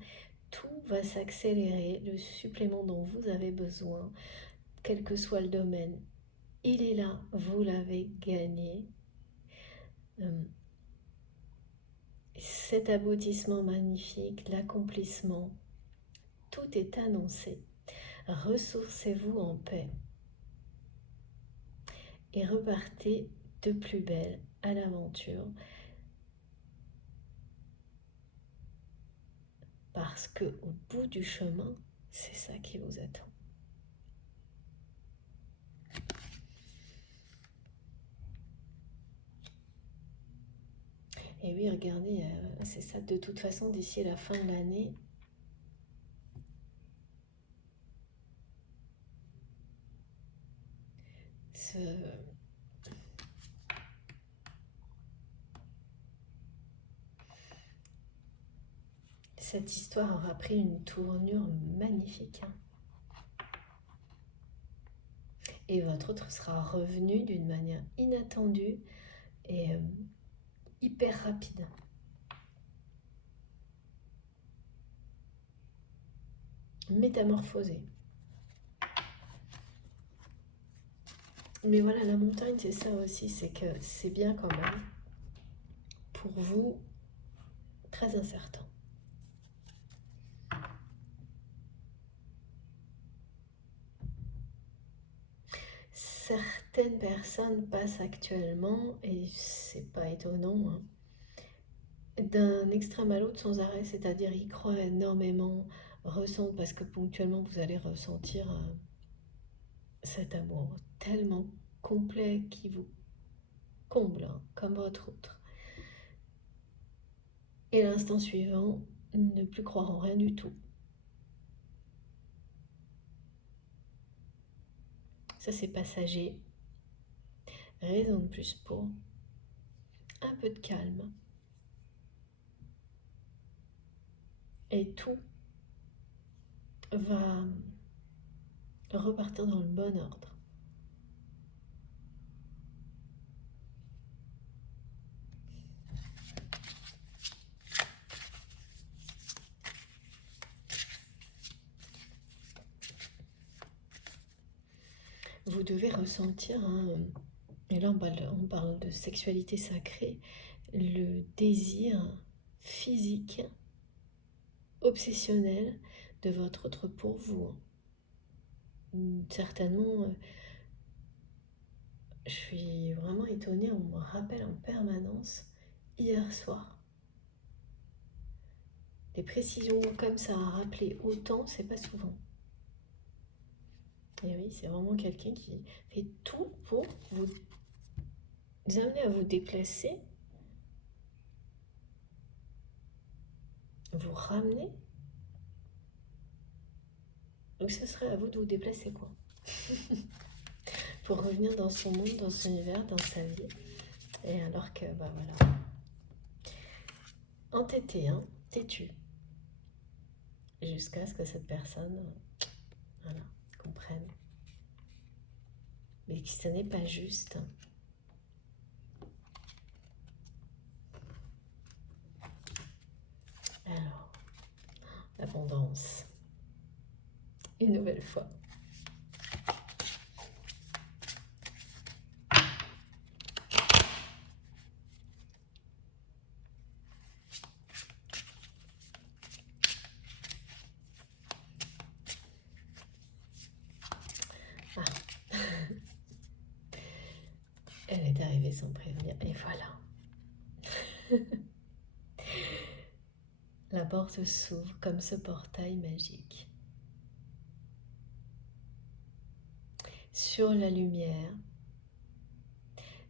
Tout va s'accélérer, le supplément dont vous avez besoin, quel que soit le domaine. Il est là, vous l'avez gagné. Cet aboutissement magnifique, l'accomplissement, tout est annoncé. Ressourcez-vous en paix et repartez de plus belle à l'aventure, parce que au bout du chemin, c'est ça qui vous attend. Et oui, regardez, c'est ça, de toute façon, d'ici la fin de l'année, cette histoire aura pris une tournure magnifique. Et votre autre sera revenu d'une manière inattendue et hyper rapide. Métamorphosée. Mais voilà, la montagne, c'est ça aussi, c'est que c'est bien quand même, pour vous, très incertain. Certaines personnes passent actuellement, et c'est pas étonnant, hein, d'un extrême à l'autre sans arrêt, c'est-à-dire ils croient énormément, ressentent, parce que ponctuellement vous allez ressentir cet amour tellement complet qui vous comble, hein, comme votre autre. Et l'instant suivant, ne plus croire en rien du tout. Ça c'est passager. Raison de plus pour un peu de calme. Et tout va repartir dans le bon ordre. Vous devez ressentir, hein, et là on parle de sexualité sacrée, le désir physique, obsessionnel de votre autre pour vous. Certainement, je suis vraiment étonnée, on me rappelle en permanence hier soir. Des précisions comme ça à rappeler autant, c'est pas souvent. Et oui, c'est vraiment quelqu'un qui fait tout pour vous amener à vous déplacer, vous ramener. Donc ce serait à vous de vous déplacer, quoi. Pour revenir dans son monde, dans son univers, dans sa vie. Et alors que, bah voilà. Entêté, hein, têtu. Jusqu'à ce que cette personne, voilà, comprenne. Mais que ce n'est pas juste. Alors, l'abondance. Une nouvelle fois. Ah. Elle est arrivée sans prévenir. Et voilà. La porte s'ouvre comme ce portail magique. Sur la lumière.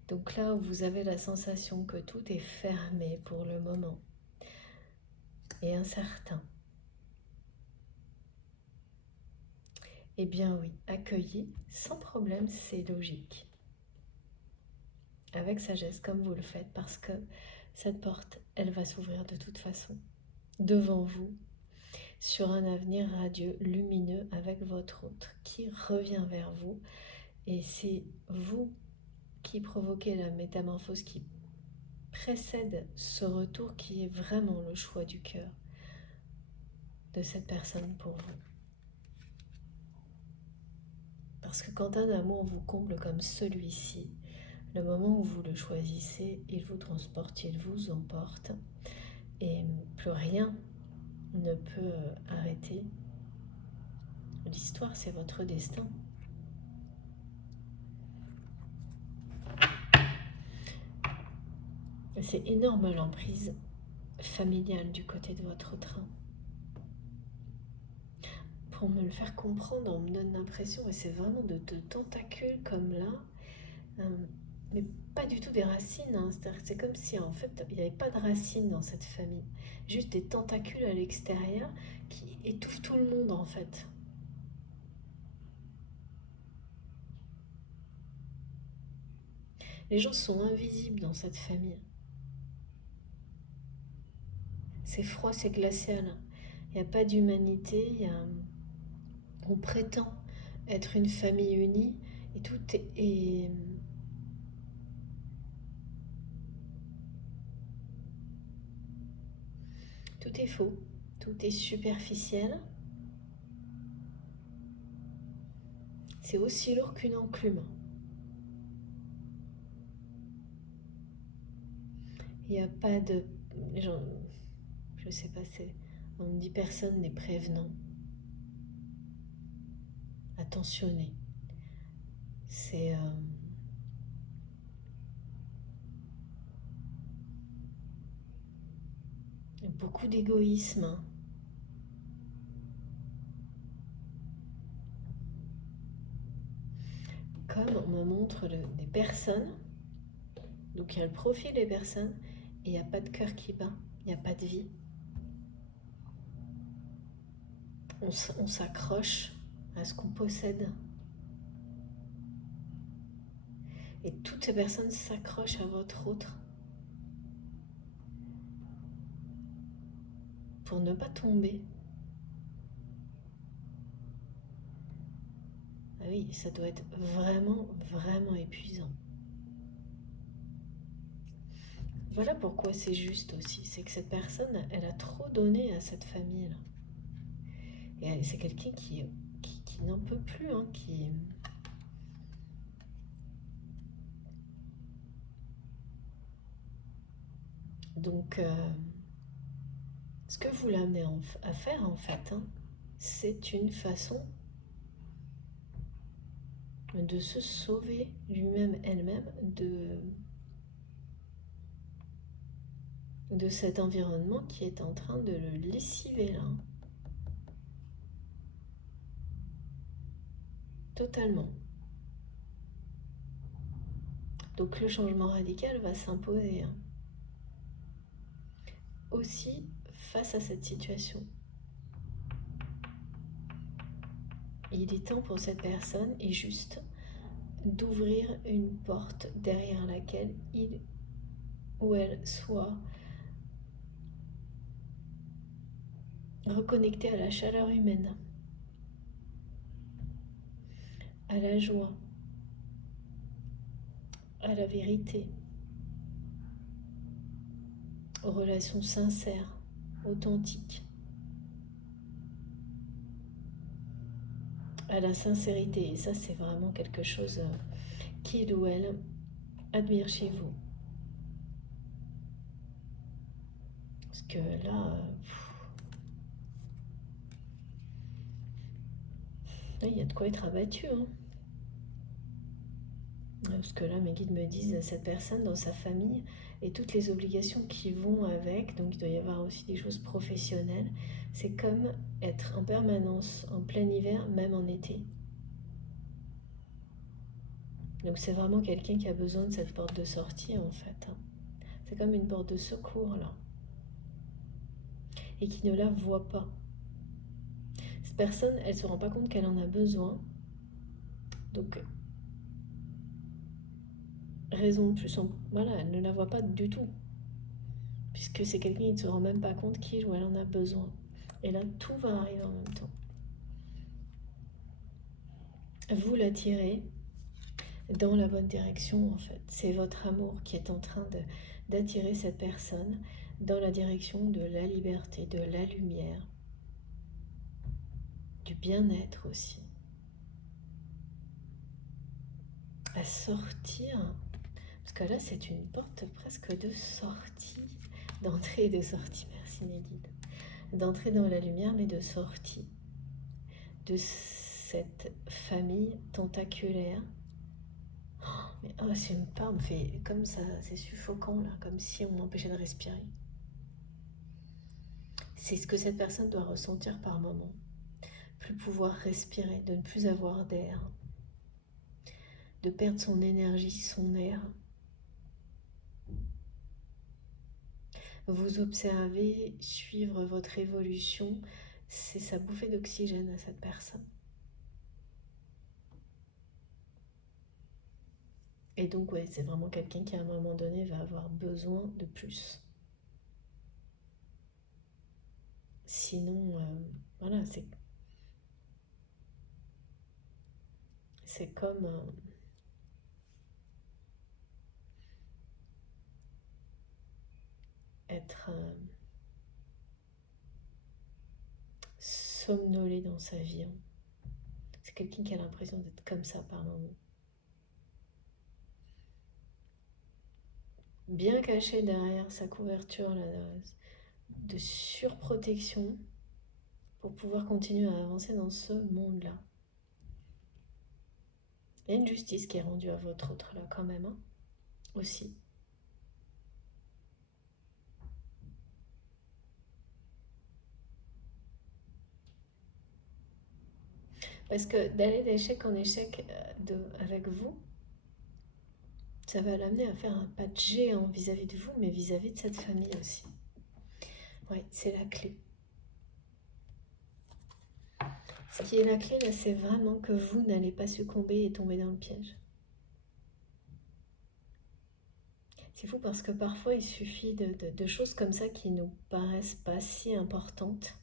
Donc là où vous avez la sensation que tout est fermé pour le moment et incertain. Eh bien oui, accueillir sans problème, c'est logique. Avec sagesse comme vous le faites, parce que cette porte, elle va s'ouvrir de toute façon, devant vous. sur un avenir radieux, lumineux avec votre autre qui revient vers vous. Et c'est vous qui provoquez la métamorphose qui précède ce retour qui est vraiment le choix du cœur de cette personne pour vous. Parce que quand un amour vous comble comme celui-ci, le moment où vous le choisissez, il vous transporte, il vous emporte et plus rien ne peut arrêter. L'histoire, c'est votre destin. C'est énorme l'emprise familiale du côté de votre train. Pour me le faire comprendre, on me donne l'impression, et c'est vraiment de tentacules comme là, mais pas du tout des racines. Hein. C'est comme si en fait il n'y avait pas de racines dans cette famille, juste des tentacules à l'extérieur qui étouffent tout le monde en fait. Les gens sont invisibles dans cette famille. C'est froid, c'est glacial. Il n'y a pas d'humanité. On prétend être une famille unie et tout est tout est faux. Tout est superficiel. C'est aussi lourd qu'une enclume. Il n'y a pas de... Genre, je sais pas, on ne dit personne n'est prévenant. Attentionné. C'est... beaucoup d'égoïsme. Hein. Comme on me montre des personnes, donc il y a le profil des personnes, et il n'y a pas de cœur qui bat, il n'y a pas de vie. On s'accroche à ce qu'on possède. Et toutes ces personnes s'accrochent à votre autre pour ne pas tomber. Ah oui, ça doit être vraiment, vraiment épuisant. Voilà pourquoi c'est juste aussi, c'est que cette personne, elle a trop donné à cette famille-là. Et c'est quelqu'un qui n'en peut plus, hein, Donc, ce que vous l'amenez à faire, en fait, hein, c'est une façon de se sauver lui-même, elle-même, de cet environnement qui est en train de le lessiver, là. Totalement. Donc le changement radical va s'imposer. Hein. Aussi face à cette situation. Il est temps pour cette personne et juste d'ouvrir une porte derrière laquelle il ou elle soit reconnecté à la chaleur humaine, à la joie, à la vérité, aux relations sincères, authentiques, à la sincérité. Et ça, c'est vraiment quelque chose qu'il ou elle admire chez vous. Parce que là, il y a de quoi être abattu. Hein. Parce que là, mes guides me disent, cette personne dans sa famille et toutes les obligations qui vont avec, donc il doit y avoir aussi des choses professionnelles, c'est comme être en permanence en plein hiver, même en été. Donc c'est vraiment quelqu'un qui a besoin de cette porte de sortie en fait. C'est comme une porte de secours là. Et qui ne la voit pas. Cette personne, elle ne se rend pas compte qu'elle en a besoin. Donc, raison de plus, voilà, elle ne la voit pas du tout. Puisque c'est quelqu'un qui ne se rend même pas compte qu'il ou elle en a besoin. Et là, tout va arriver en même temps. Vous l'attirez dans la bonne direction en fait. C'est votre amour qui est en train d'attirer cette personne dans la direction de la liberté, de la lumière, du bien-être aussi. À sortir, parce que là c'est une porte presque de sortie, d'entrée et de sortie, merci Nédine. D'entrée dans la lumière mais de sortie de cette famille tentaculaire. Mais oh, c'est une part, on me fait comme ça, c'est suffocant là, comme si on m'empêchait de respirer. C'est ce que cette personne doit ressentir par moment. Plus pouvoir respirer, de ne plus avoir d'air, de perdre son énergie, son air. Vous observez, suivre votre évolution, c'est sa bouffée d'oxygène à cette personne. Et donc, ouais, c'est vraiment quelqu'un qui, à un moment donné, va avoir besoin de plus. Sinon, voilà, c'est comme être somnolé dans sa vie. C'est quelqu'un qui a l'impression d'être comme ça par moment. Bien caché derrière sa couverture là, de surprotection pour pouvoir continuer à avancer dans ce monde-là. Il y a une justice qui est rendue à votre autre là quand même, hein, aussi. Parce que d'aller d'échec en échec avec vous, ça va l'amener à faire un pas de géant vis-à-vis de vous, mais vis-à-vis de cette famille aussi. Oui, c'est la clé. Ce qui est la clé là, c'est vraiment que vous n'allez pas succomber et tomber dans le piège. C'est fou parce que parfois il suffit de choses comme ça qui nous paraissent pas si importantes.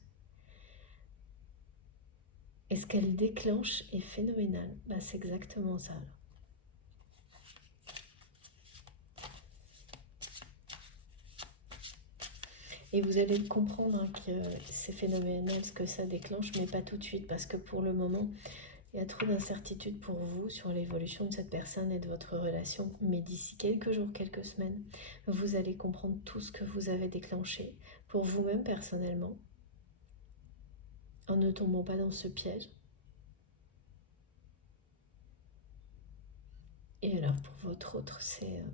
Et ce qu'elle déclenche est phénoménal. Bah, c'est exactement ça. Et vous allez comprendre hein, que c'est phénoménal ce que ça déclenche, mais pas tout de suite, parce que pour le moment, il y a trop d'incertitudes pour vous sur l'évolution de cette personne et de votre relation. Mais d'ici quelques jours, quelques semaines, vous allez comprendre tout ce que vous avez déclenché pour vous-même personnellement, en ne tombant pas dans ce piège. Et alors pour votre autre, c'est...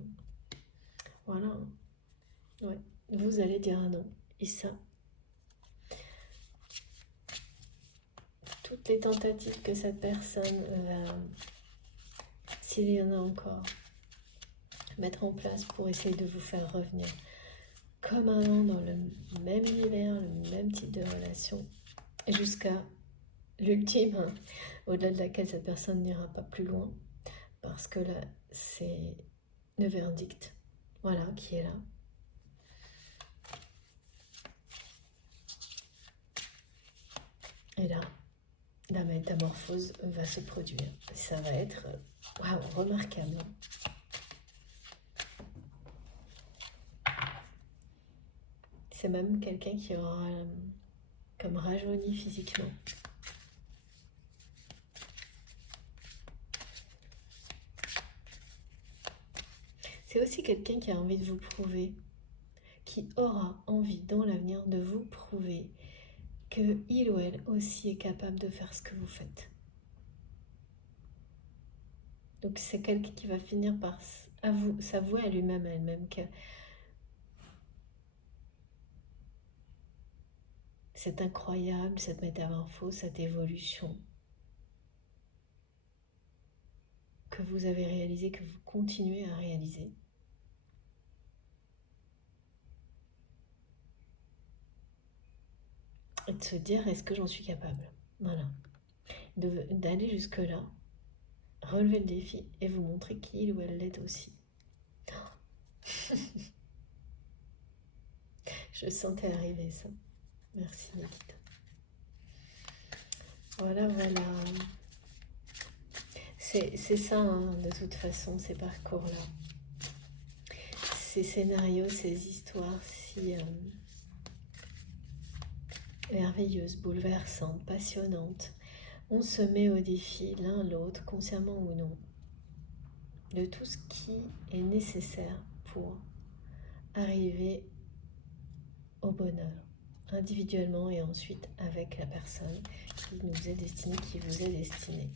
voilà. Ouais. Vous allez dire un non. Et ça, toutes les tentatives que cette personne va, s'il y en a encore, mettre en place pour essayer de vous faire revenir comme avant dans le même univers, le même type de relation, jusqu'à l'ultime, hein, au-delà de laquelle cette personne n'ira pas plus loin, parce que là, c'est le verdict, voilà, qui est là. Et là, la métamorphose va se produire. Ça va être waouh, remarquable. C'est même quelqu'un qui aura comme rajeuni physiquement. C'est aussi quelqu'un qui a envie de vous prouver, qui aura envie dans l'avenir de vous prouver que il ou elle aussi est capable de faire ce que vous faites. Donc c'est quelqu'un qui va finir par s'avouer à lui-même, à elle-même que c'est incroyable cette métamorphose, cette évolution que vous avez réalisée, que vous continuez à réaliser. Et de se dire, est-ce que j'en suis capable? Voilà. D'aller jusque-là, relever le défi et vous montrer qu'il ou elle l'est aussi. Je sentais arriver ça. Merci Nikita. Voilà, voilà. C'est ça, hein, de toute façon, ces parcours-là. Ces scénarios, ces histoires si merveilleuses, bouleversantes, passionnantes. On se met au défi l'un l'autre, consciemment ou non, de tout ce qui est nécessaire pour arriver au bonheur, individuellement et ensuite avec la personne qui nous est destinée, qui vous est destinée.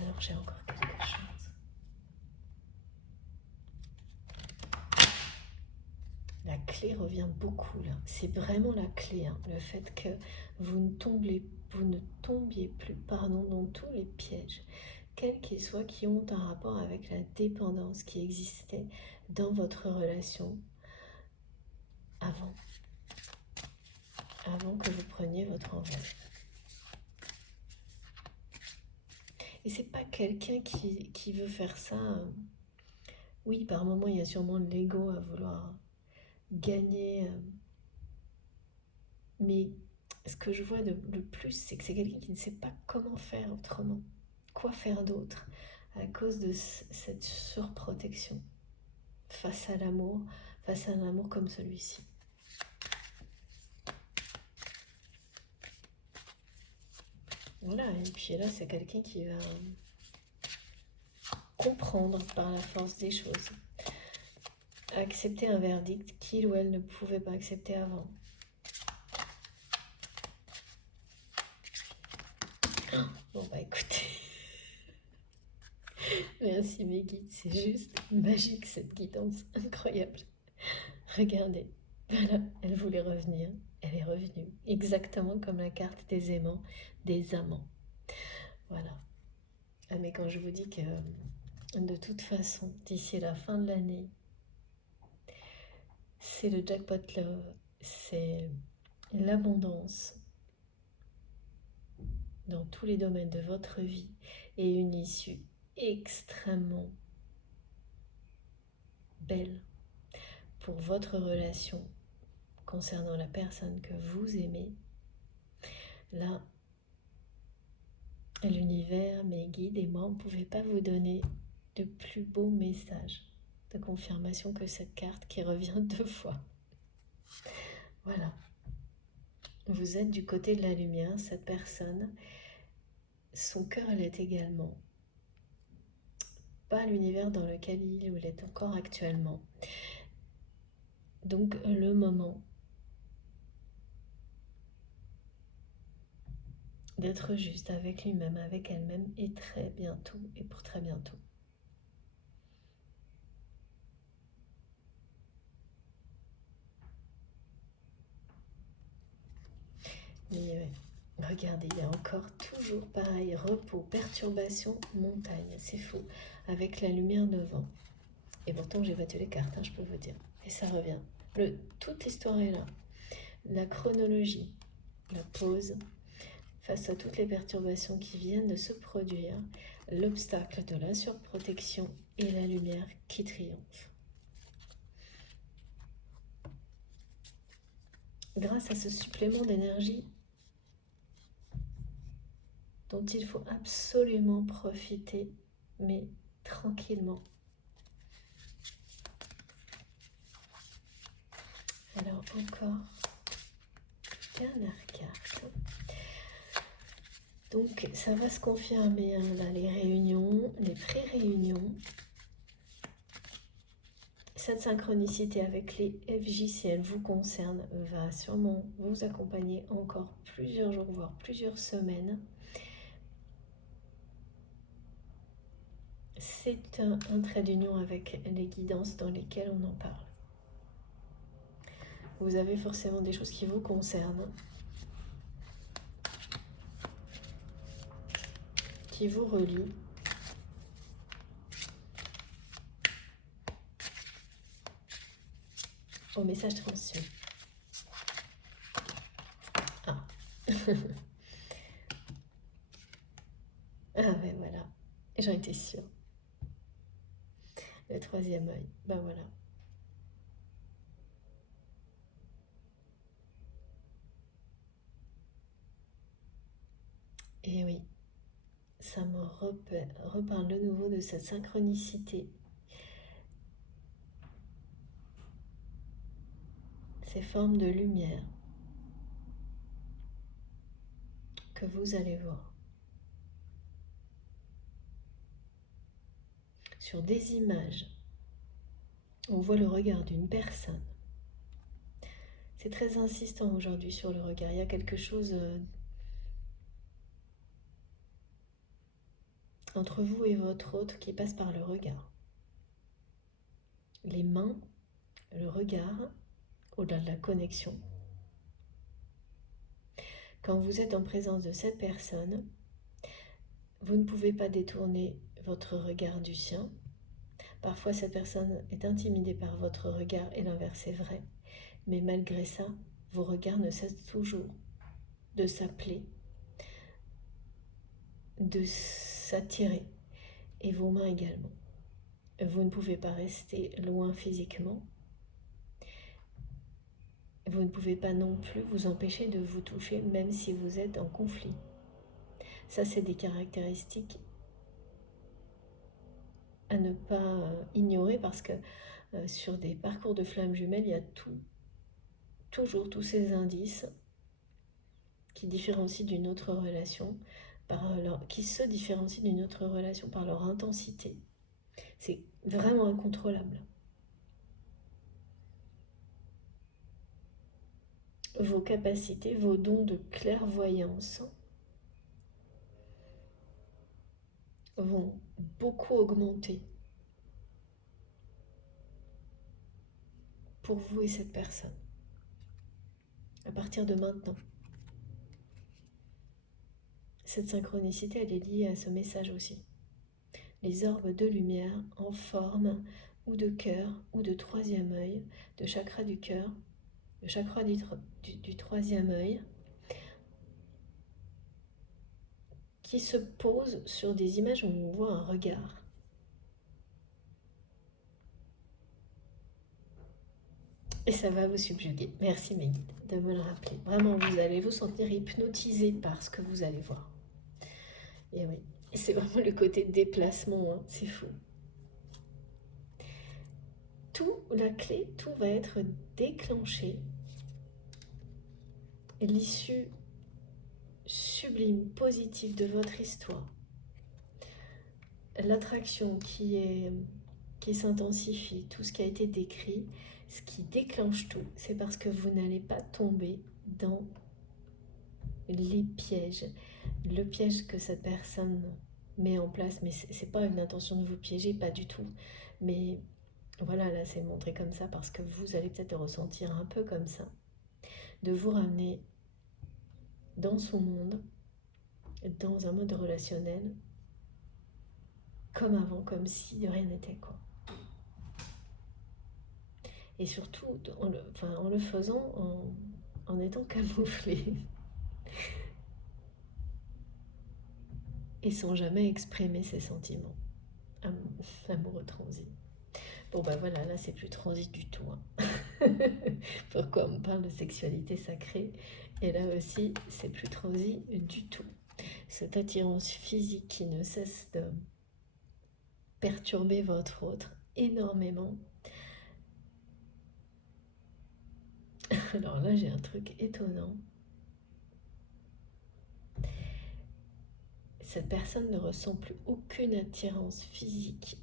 Alors j'ai encore quelque chose. La clé revient beaucoup là. C'est vraiment la clé, hein, le fait que vous ne tombiez plus dans tous les pièges, quels qu'ils soient, qui ont un rapport avec la dépendance qui existait dans votre relation avant que vous preniez votre envol. Et c'est pas quelqu'un qui veut faire ça. Oui, par moment, il y a sûrement l'ego à vouloir gagner. Mais ce que je vois le plus, c'est que c'est quelqu'un qui ne sait pas comment faire autrement. Quoi faire d'autre à cause de cette surprotection face à l'amour comme celui-ci. Voilà, et puis là, c'est quelqu'un qui va comprendre par la force des choses, accepter un verdict qu'il ou elle ne pouvait pas accepter avant. Bon bah écoutez, merci mes guides, c'est juste magique cette guidance, incroyable. Regardez, voilà, elle voulait revenir, elle est revenue, exactement comme la carte des aimants, des amants. Voilà. Ah mais quand je vous dis que de toute façon, d'ici la fin de l'année, c'est le jackpot love, c'est l'abondance dans tous les domaines de votre vie et une issue extrêmement belle pour votre relation concernant la personne que vous aimez. Là, l'univers, mes guides et moi, on ne pouvait pas vous donner de plus beau message de confirmation que cette carte qui revient 2 fois. Voilà. Vous êtes du côté de la lumière, cette personne, son cœur l'est également. Pas l'univers dans lequel il ou elle est encore actuellement. Donc le moment d'être juste avec lui-même, avec elle-même, et très bientôt, et pour très bientôt. Mais regardez, il y a encore toujours pareil, repos, perturbation, montagne, c'est fou, avec la lumière devant. Et pourtant j'ai battu les cartes, hein, je peux vous dire. Et ça revient. Toute l'histoire est là. La chronologie, la pause, face à toutes les perturbations qui viennent de se produire, l'obstacle de la surprotection et la lumière qui triomphe. Grâce à ce supplément d'énergie dont il faut absolument profiter, mais tranquillement. Alors encore, dernière carte. Donc ça va se confirmer, hein, là, les réunions, les pré-réunions. Cette synchronicité avec les FJ, si elle vous concerne, va sûrement vous accompagner encore plusieurs jours, voire plusieurs semaines. C'est un trait d'union avec les guidances dans lesquelles on en parle. Vous avez forcément des choses qui vous concernent, qui vous relient. Au message transmis. Ah. Ah ouais, voilà. J'en étais sûre. Le 3e œil. Ben voilà. Et oui, ça me reparle de nouveau de cette synchronicité. Ces formes de lumière que vous allez voir sur des images. On voit le regard d'une personne. C'est très insistant aujourd'hui sur le regard. Il y a quelque chose entre vous et votre autre qui passe par le regard. Les mains, le regard, au-delà de la connexion. Quand vous êtes en présence de cette personne, vous ne pouvez pas détourner votre regard du sien. Parfois, cette personne est intimidée par votre regard et l'inverse est vrai. Mais malgré ça, vos regards ne cessent toujours de s'appeler, de s'attirer, et vos mains également. Vous ne pouvez pas rester loin physiquement. Vous ne pouvez pas non plus vous empêcher de vous toucher, même si vous êtes en conflit. Ça, c'est des caractéristiques à ne pas ignorer parce que sur des parcours de flammes jumelles, il y a toujours tous ces indices qui différencient d'une autre relation, qui se différencient d'une autre relation par leur intensité. C'est vraiment incontrôlable. Vos capacités, vos dons de clairvoyance vont beaucoup augmenter pour vous et cette personne à partir de maintenant. Cette synchronicité, elle est liée à ce message aussi. Les orbes de lumière en forme ou de cœur ou de troisième œil, de chakra du cœur, le chakra du troisième œil, qui se pose sur des images où on voit un regard. Et ça va vous subjuguer. Merci mes guides de me le rappeler. Vraiment, vous allez vous sentir hypnotisé par ce que vous allez voir. Et oui, c'est vraiment le côté déplacement, hein. C'est fou. La clé, tout va être déclenché. L'issue sublime, positive de votre histoire. L'attraction qui s'intensifie, tout ce qui a été décrit, ce qui déclenche tout, c'est parce que vous n'allez pas tomber dans les pièges. Le piège que cette personne met en place, mais c'est pas une intention de vous piéger, pas du tout. Mais voilà, là c'est montré comme ça parce que vous allez peut-être le ressentir un peu comme ça. De vous ramener dans son monde, dans un mode relationnel, comme avant, comme si de rien n'était, quoi. Et surtout, en le faisant, en étant camouflé. Et sans jamais exprimer ses sentiments. Amoureux transi. Bon bah voilà, là c'est plus transi du tout. Hein. Pourquoi on parle de sexualité sacrée? Et là aussi, c'est plus transi du tout. Cette attirance physique qui ne cesse de perturber votre autre énormément. Alors là, j'ai un truc étonnant. Cette personne ne ressent plus aucune attirance physique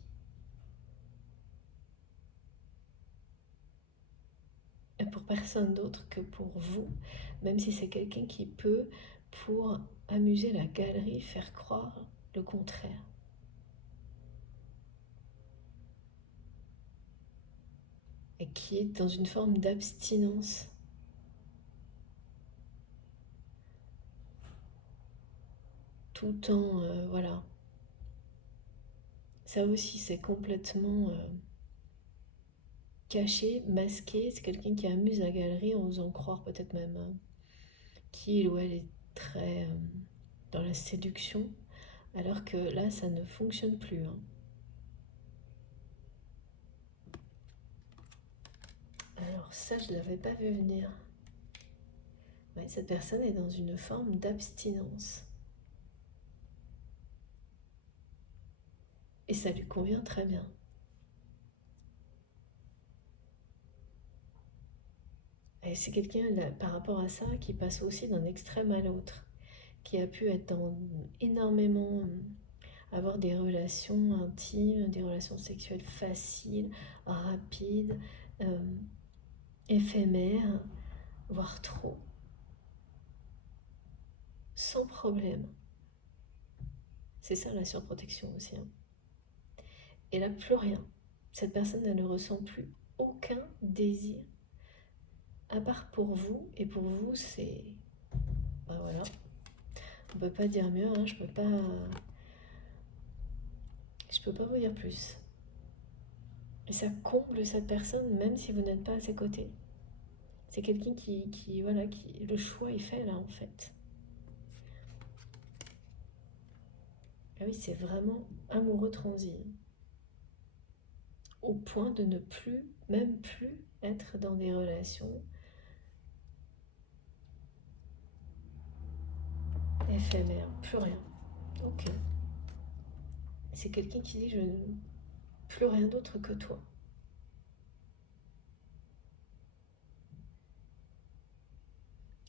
pour personne d'autre que pour vous, même si c'est quelqu'un qui peut, pour amuser la galerie, faire croire le contraire. Et qui est dans une forme d'abstinence. Tout en, voilà. Ça aussi, c'est complètement caché, masqué. C'est quelqu'un qui amuse la galerie en faisant croire peut-être même qu'il ou elle est très dans la séduction. Alors que là, ça ne fonctionne plus. Hein. Alors ça, je ne l'avais pas vu venir. Ouais, cette personne est dans une forme d'abstinence. Et ça lui convient très bien. Et c'est quelqu'un, par rapport à ça, qui passe aussi d'un extrême à l'autre, qui a pu être dans énormément, avoir des relations intimes, des relations sexuelles faciles, rapides, euh, éphémères, voire trop, sans problème. C'est ça la surprotection aussi, hein. Et là, plus rien. Cette personne, elle ne ressent plus aucun désir, à part pour vous. Et pour vous, c'est... Ben voilà, on peut pas dire mieux, hein. Je peux pas vous dire plus. Et ça comble cette personne, même si vous n'êtes pas à ses côtés. C'est quelqu'un voilà, le choix est fait là, en fait. Ah oui, c'est vraiment amoureux transi. Au point de ne plus, même plus, être dans des relations éphémères. Plus rien. Ok. C'est quelqu'un qui dit, je ne... plus rien d'autre que toi.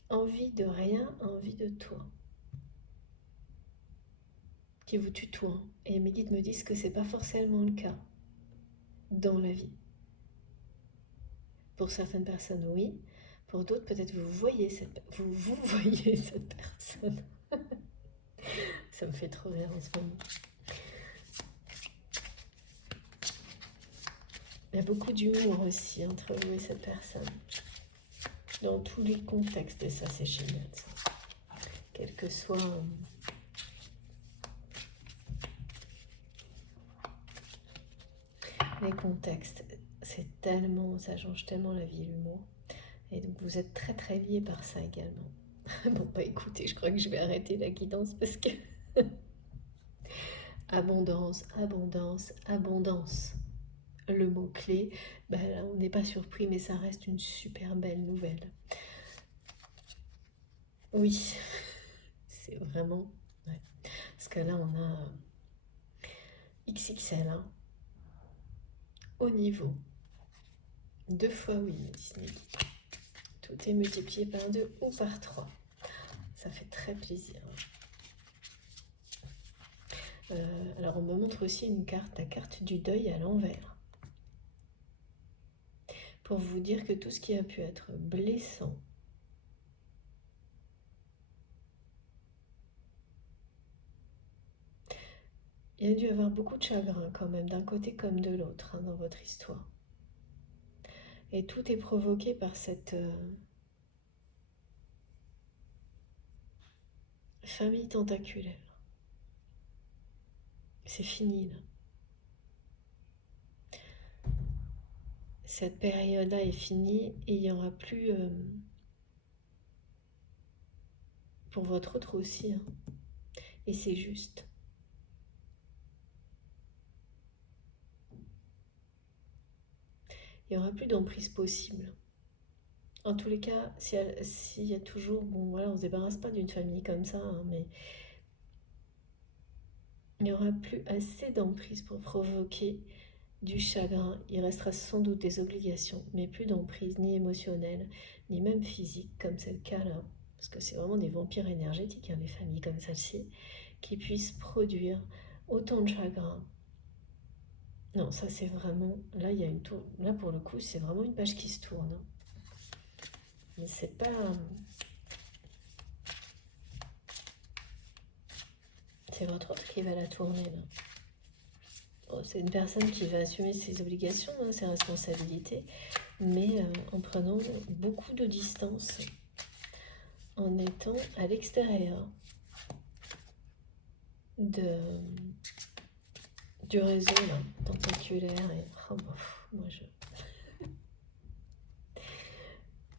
Envie de rien, envie de toi. Qui vous tutoie. Et mes guides me disent que c'est pas forcément le cas dans la vie. Pour certaines personnes, oui. Pour d'autres, peut-être vous voyez vous voyez cette personne. Ça me fait trop rire en ce moment. Il y a beaucoup d'humour aussi entre vous et cette personne. Dans tous les contextes, et ça c'est génial. Ça. Quel que soit... les contextes, c'est tellement... ça change tellement la vie, l'humour. Et donc vous êtes très très liés par ça également. Bon bah écoutez, je crois que je vais arrêter la guidance parce que... abondance, abondance, abondance. Le mot-clé, bah là on n'est pas surpris, mais ça reste une super belle nouvelle. Oui, c'est vraiment... ouais. Parce que là on a XXL, hein, au niveau. 2 fois oui, me dit Snake. Tout est multiplié par 2 ou par 3. Ça fait très plaisir. Alors on me montre aussi une carte, la carte du deuil à l'envers. Pour vous dire que tout ce qui a pu être blessant, il y a dû y avoir beaucoup de chagrin quand même, d'un côté comme de l'autre, hein, dans votre histoire. Et tout est provoqué par cette famille tentaculaire. C'est fini là. Cette période-là est finie et il n'y aura plus... pour votre autre aussi, hein. Et c'est juste. Il n'y aura plus d'emprise possible. En tous les cas, s'il y a toujours... bon voilà, on ne se débarrasse pas d'une famille comme ça, hein, mais il n'y aura plus assez d'emprise pour provoquer du chagrin. Il restera sans doute des obligations, mais plus d'emprise ni émotionnelle, ni même physique, comme c'est le cas là. Parce que c'est vraiment des vampires énergétiques, hein, les familles comme celle-ci, qui puissent produire autant de chagrin. Non, ça c'est vraiment... là, il y a une tour... là, pour le coup, c'est vraiment une page qui se tourne, hein. Mais c'est pas... c'est votre autre qui va la tourner, là. Bon, c'est une personne qui va assumer ses obligations, hein, ses responsabilités, mais en prenant beaucoup de distance, en étant à l'extérieur du réseau là, tentaculaire. Et oh, moi je...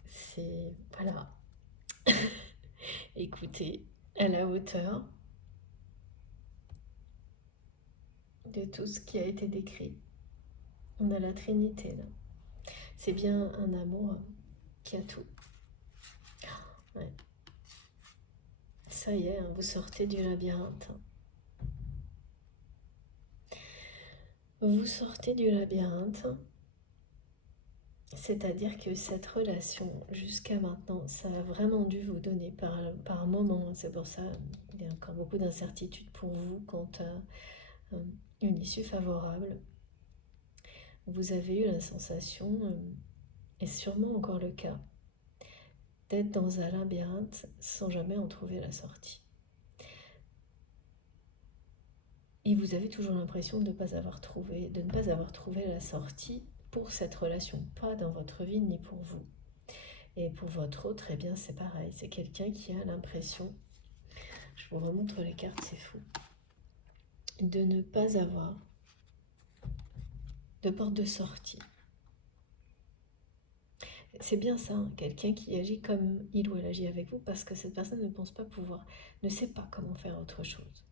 c'est... voilà. Écoutez, à la hauteur de tout ce qui a été décrit. On a la Trinité là. C'est bien un amour qui a tout. Ouais. Ça y est, hein, vous sortez du labyrinthe. Vous sortez du labyrinthe, c'est-à-dire que cette relation, jusqu'à maintenant, ça a vraiment dû vous donner par moment. C'est pour ça qu'il y a encore beaucoup d'incertitudes pour vous quant à une issue favorable. Vous avez eu la sensation, et sûrement encore le cas, d'être dans un labyrinthe sans jamais en trouver la sortie. Et vous avez toujours l'impression de ne pas avoir trouvé la sortie pour cette relation, pas dans votre vie ni pour vous. Et pour votre autre, eh bien c'est pareil, c'est quelqu'un qui a l'impression, je vous remontre les cartes, c'est fou, de ne pas avoir de porte de sortie. C'est bien ça, hein, quelqu'un qui agit comme il ou elle agit avec vous parce que cette personne ne pense pas pouvoir, ne sait pas comment faire autre chose.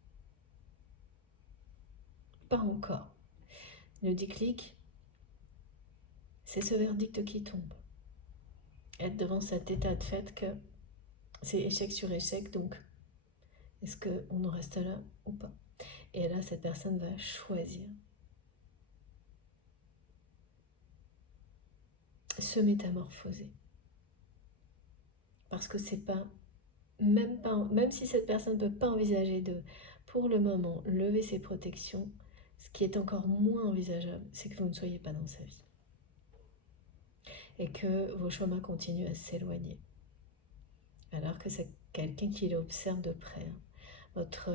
Pas encore. Le déclic, c'est ce verdict qui tombe. Être devant cet état de fait que c'est échec sur échec, donc est-ce qu'on en reste là ou pas? Et là, cette personne va choisir se métamorphoser. Parce que c'est pas, même si cette personne ne peut pas envisager de, pour le moment, lever ses protections, ce qui est encore moins envisageable, c'est que vous ne soyez pas dans sa vie. Et que vos chemins continuent à s'éloigner. Alors que c'est quelqu'un qui l'observe de près. Votre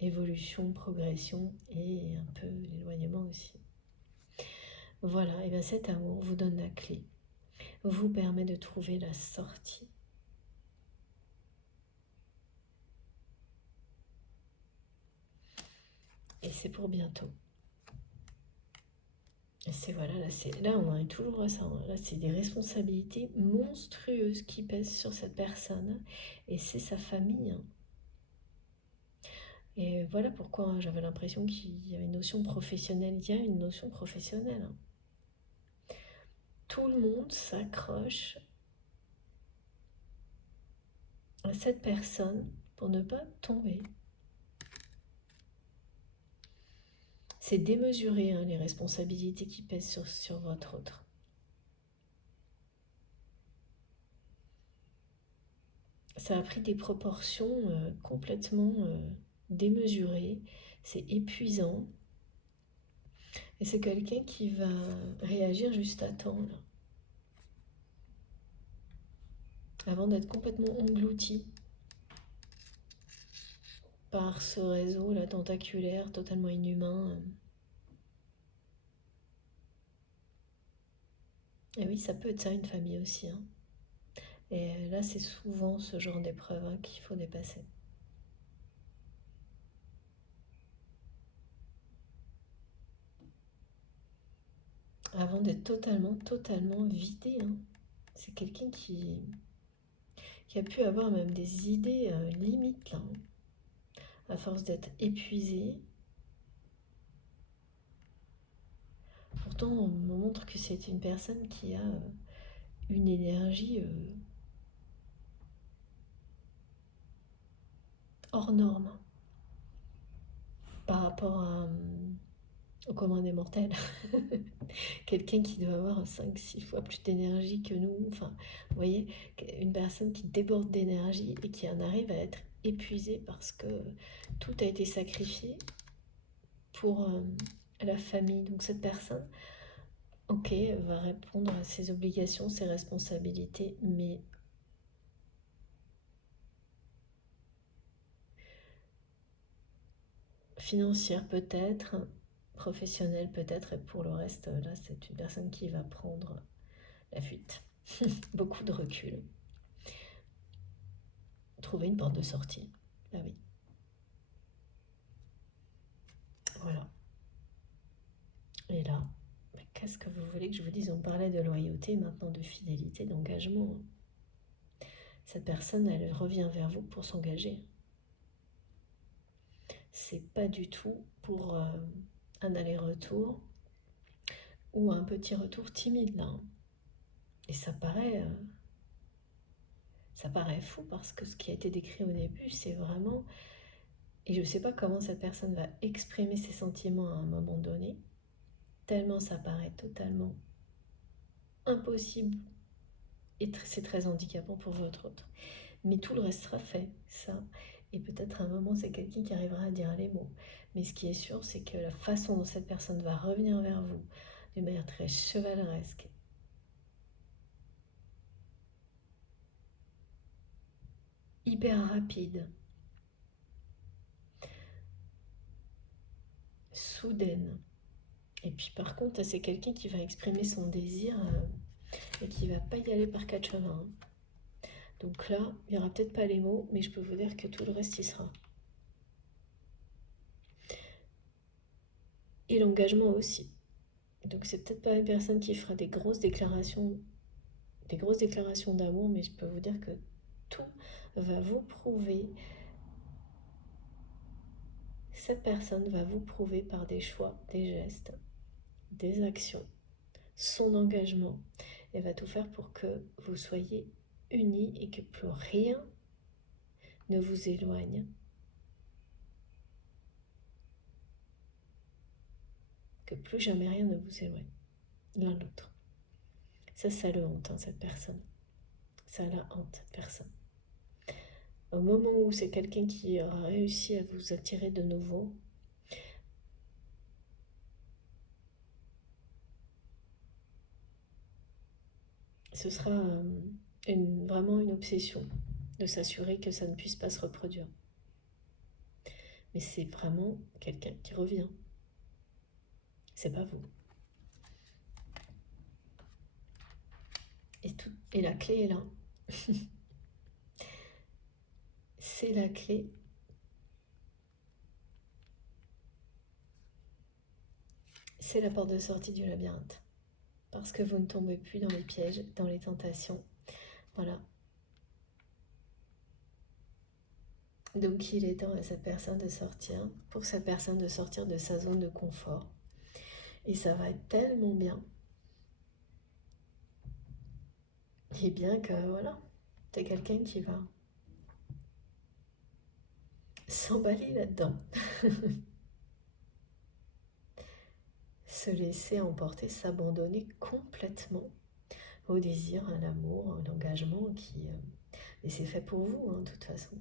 évolution, progression et un peu l'éloignement aussi. Voilà, et bien cet amour vous donne la clé, vous permet de trouver la sortie. Et c'est pour bientôt. Et c'est voilà, là on en est toujours à ça. Hein. Là, c'est des responsabilités monstrueuses qui pèsent sur cette personne. Et c'est sa famille. Hein. Et voilà pourquoi j'avais l'impression qu'il y avait une notion professionnelle. Il y a une notion professionnelle. Hein. Tout le monde s'accroche à cette personne pour ne pas tomber. C'est démesuré, hein, les responsabilités qui pèsent sur votre autre. Ça a pris des proportions complètement démesurées. C'est épuisant. Et c'est quelqu'un qui va réagir juste à temps, là, avant d'être complètement englouti par ce réseau là, tentaculaire, totalement inhumain. Et oui, ça peut être ça, une famille aussi. Hein. Et là, c'est souvent ce genre d'épreuve hein, qu'il faut dépasser. Avant d'être totalement vidé. Hein. C'est quelqu'un qui a pu avoir même des idées limites, là, hein. À force d'être épuisé. Pourtant, on me montre que c'est une personne qui a une énergie hors norme par rapport au commun des mortels. Quelqu'un qui doit avoir 5-6 fois plus d'énergie que nous. Enfin, vous voyez, une personne qui déborde d'énergie et qui en arrive à être épuisée parce que tout a été sacrifié pour la famille. Donc cette personne, ok, elle va répondre à ses obligations, ses responsabilités, mais financière peut-être, professionnelle peut-être, et pour le reste, là, c'est une personne qui va prendre la fuite. Beaucoup de recul. Trouver une porte de sortie. Ah oui. Voilà. Et là, qu'est-ce que vous voulez que je vous dise? On parlait de loyauté, maintenant de fidélité, d'engagement. Cette personne, elle revient vers vous pour s'engager. C'est pas du tout pour un aller-retour ou un petit retour timide là. Et ça paraît fou parce que ce qui a été décrit au début, c'est vraiment Et je ne sais pas comment cette personne va exprimer ses sentiments à un moment donné, tellement ça paraît totalement impossible et c'est très handicapant pour votre autre. Mais tout le reste sera fait, ça. Et peut-être à un moment, c'est quelqu'un qui arrivera à dire les mots. Mais ce qui est sûr, c'est que la façon dont cette personne va revenir vers vous, d'une manière très chevaleresque, hyper rapide, soudaine. Et puis par contre, c'est quelqu'un qui va exprimer son désir et qui va pas y aller par quatre chemins. Donc là, il n'y aura peut-être pas les mots, mais je peux vous dire que tout le reste y sera. Et l'engagement aussi. Donc c'est peut-être pas une personne qui fera des grosses déclarations d'amour, mais je peux vous dire que tout va vous prouver, cette personne va vous prouver par des choix, des gestes, des actions, son engagement, et va tout faire pour que vous soyez unis et que plus rien ne vous éloigne. Que plus jamais rien ne vous éloigne l'un de l'autre. Ça le hante, cette personne. Ça la hante, cette personne. Au moment où c'est quelqu'un qui aura réussi à vous attirer de nouveau, ce sera vraiment une obsession de s'assurer que ça ne puisse pas se reproduire. Mais c'est vraiment quelqu'un qui revient. C'est pas vous. Et la clé est là. C'est la clé. C'est la porte de sortie du labyrinthe. Parce que vous ne tombez plus dans les pièges, dans les tentations. Voilà. Donc il est temps à cette personne de sortir, pour cette personne de sortir de sa zone de confort. Et ça va être tellement bien. Et bien que voilà, c'est quelqu'un qui va s'emballer là-dedans. Se laisser emporter, s'abandonner complètement au désir, à l'amour, à l'engagement qui... Et c'est fait pour vous, de toute façon.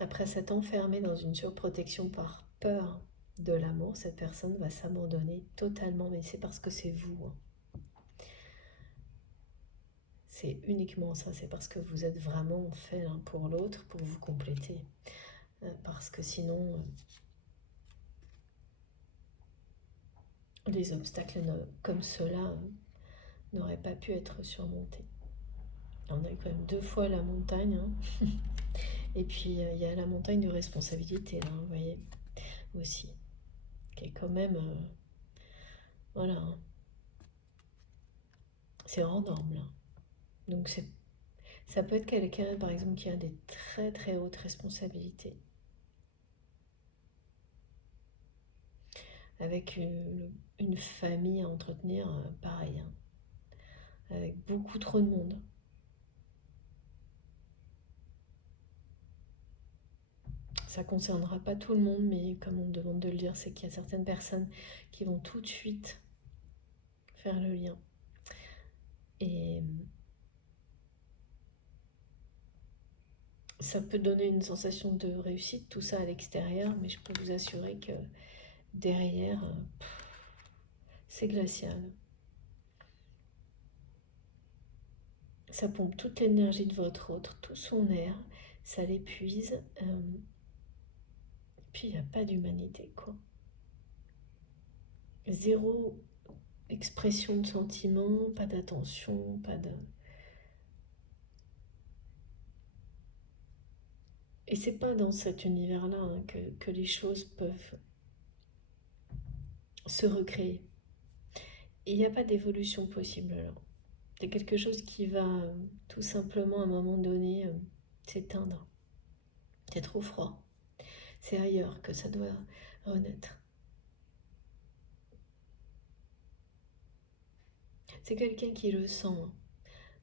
Après s'être enfermée dans une surprotection par peur de l'amour, cette personne va s'abandonner totalement, mais c'est parce que c'est vous. C'est uniquement ça, c'est parce que vous êtes vraiment fait l'un pour l'autre, pour vous compléter. Parce que sinon, les obstacles comme ceux-là n'auraient pas pu être surmontés. On a eu quand même 2 fois la montagne, et puis il y a la montagne de responsabilité, là, vous voyez, aussi, qui est quand même, voilà, c'est hors norme, là. Donc ça peut être quelqu'un, par exemple, qui a des très très hautes responsabilités, avec une famille à entretenir, pareil, avec beaucoup trop de monde. Ça ne concernera pas tout le monde, mais comme on me demande de le dire, c'est qu'il y a certaines personnes qui vont tout de suite faire le lien. Et ça peut donner une sensation de réussite, tout ça à l'extérieur, mais je peux vous assurer que derrière, c'est glacial. Ça pompe toute l'énergie de votre autre, tout son air, ça l'épuise. Puis il n'y a pas d'humanité, quoi. Zéro expression de sentiment, pas d'attention, pas de... Et c'est pas dans cet univers-là que les choses peuvent se recréer. Il n'y a pas d'évolution possible là. C'est quelque chose qui va tout simplement à un moment donné s'éteindre. C'est trop froid. C'est ailleurs que ça doit renaître. C'est quelqu'un qui le sent.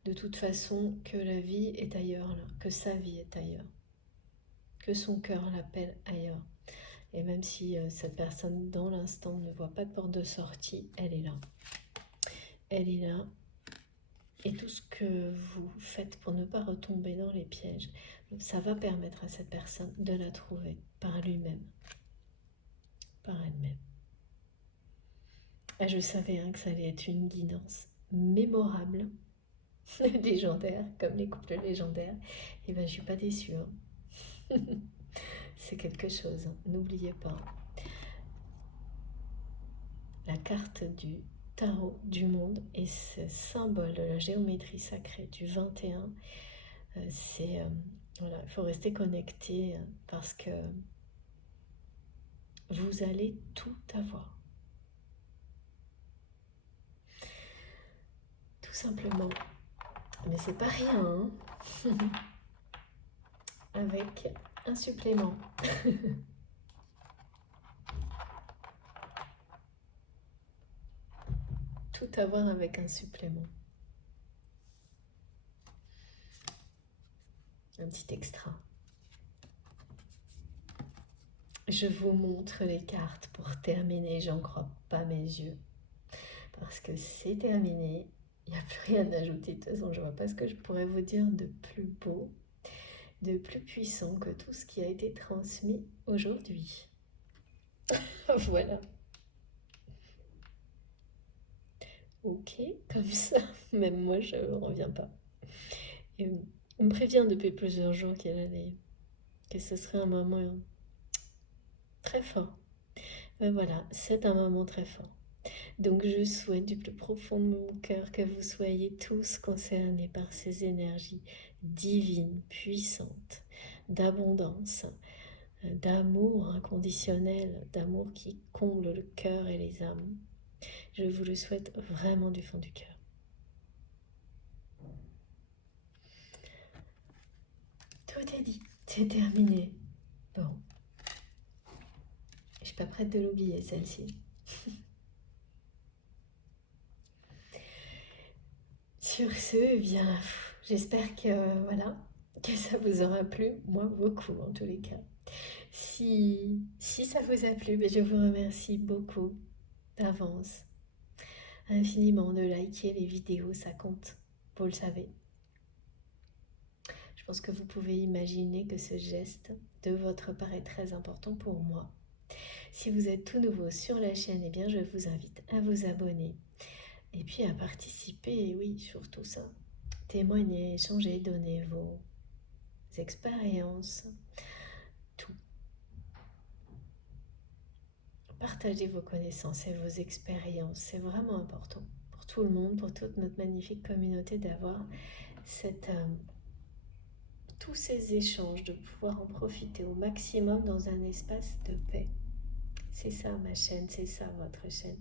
de toute façon que la vie est ailleurs, là, que sa vie est ailleurs, que son cœur l'appelle ailleurs. Et même si cette personne dans l'instant ne voit pas de porte de sortie, elle est là. Elle est là. Et tout ce que vous faites pour ne pas retomber dans les pièges, ça va permettre à cette personne de la trouver par lui-même, par elle-même. Et je savais que ça allait être une guidance mémorable, légendaire, comme les couples légendaires. Et ben je suis pas déçue. Hein. C'est quelque chose, hein. N'oubliez pas. La carte du tarot du monde et ce symbole de la géométrie sacrée du 21, c'est... voilà, il faut rester connecté parce que vous allez tout avoir. Tout simplement. Mais c'est pas rien, hein. Avec un supplément. Tout avoir avec un supplément. Un petit extra. Je vous montre les cartes pour terminer, j'en crois pas mes yeux. Parce que c'est terminé, il n'y a plus rien à ajouter. De toute façon, je vois pas ce que je pourrais vous dire de plus beau, de plus puissant que tout ce qui a été transmis aujourd'hui. Voilà. Ok, comme ça, même moi je ne reviens pas. Et on me prévient depuis plusieurs jours que ce serait un moment très fort. Mais voilà, c'est un moment très fort. Donc je souhaite du plus profond de mon cœur que vous soyez tous concernés par ces énergies divines, puissantes, d'abondance, d'amour inconditionnel, d'amour qui comble le cœur et les âmes. Je vous le souhaite vraiment du fond du cœur. Tout est dit, c'est terminé. Bon, je suis pas prête de l'oublier celle-ci. Sur ce, eh bien, j'espère que voilà, que ça vous aura plu, moi beaucoup en tous les cas. Si ça vous a plu, je vous remercie beaucoup d'avance, infiniment de liker les vidéos, ça compte, vous le savez. Je pense que vous pouvez imaginer que ce geste de votre part est très important pour moi. Si vous êtes tout nouveau sur la chaîne, eh bien je vous invite à vous abonner et puis à participer, oui, surtout ça. Témoigner, échanger, donner vos expériences, tout. Partagez vos connaissances et vos expériences, c'est vraiment important pour tout le monde, pour toute notre magnifique communauté d'avoir tous ces échanges, de pouvoir en profiter au maximum dans un espace de paix. C'est ça ma chaîne, c'est ça votre chaîne.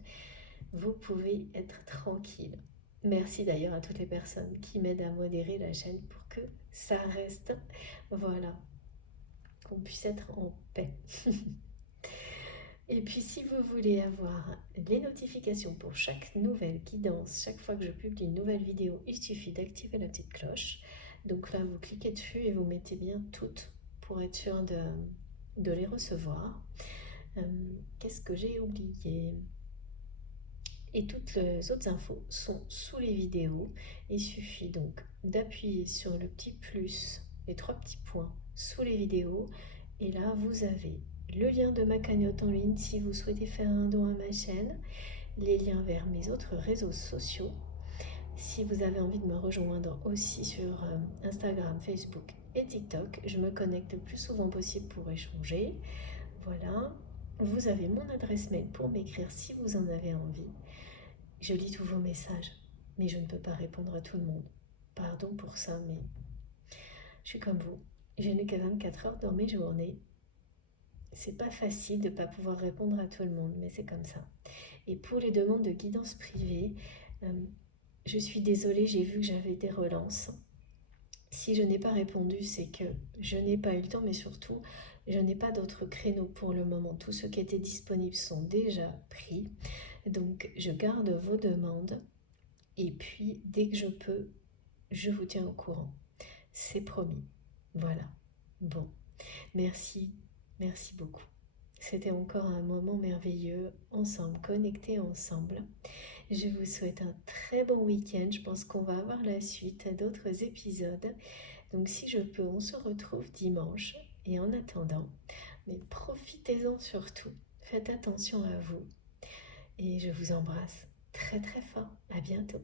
Vous pouvez être tranquille. Merci d'ailleurs à toutes les personnes qui m'aident à modérer la chaîne pour que ça reste, voilà, qu'on puisse être en paix. Et puis si vous voulez avoir les notifications pour chaque nouvelle guidance, chaque fois que je publie une nouvelle vidéo, il suffit d'activer la petite cloche. Donc là, vous cliquez dessus et vous mettez bien toutes pour être sûr de les recevoir. Qu'est-ce que j'ai oublié ? Et toutes les autres infos sont sous les vidéos. Il suffit donc d'appuyer sur le petit plus, les 3 petits points sous les vidéos. Et là, vous avez le lien de ma cagnotte en ligne si vous souhaitez faire un don à ma chaîne, les liens vers mes autres réseaux sociaux. Si vous avez envie de me rejoindre aussi sur Instagram, Facebook et TikTok, je me connecte le plus souvent possible pour échanger. Voilà, vous avez mon adresse mail pour m'écrire si vous en avez envie. Je lis tous vos messages, mais je ne peux pas répondre à tout le monde. Pardon pour ça, mais je suis comme vous. Je n'ai que 24 heures dans mes journées. C'est pas facile de ne pas pouvoir répondre à tout le monde, mais c'est comme ça. Et pour les demandes de guidance privée, je suis désolée, j'ai vu que j'avais des relances. Si je n'ai pas répondu, c'est que je n'ai pas eu le temps, mais surtout, je n'ai pas d'autres créneaux pour le moment. Tous ceux qui étaient disponibles sont déjà pris. Donc, je garde vos demandes. Et puis, dès que je peux, je vous tiens au courant. C'est promis. Voilà. Bon, merci, merci beaucoup. C'était encore un moment merveilleux ensemble, connectés ensemble. Je vous souhaite un très bon week-end. Je pense qu'on va avoir la suite à d'autres épisodes. Donc si je peux, on se retrouve dimanche. Et en attendant, mais profitez-en surtout. Faites attention à vous. Et je vous embrasse très très fort. À bientôt.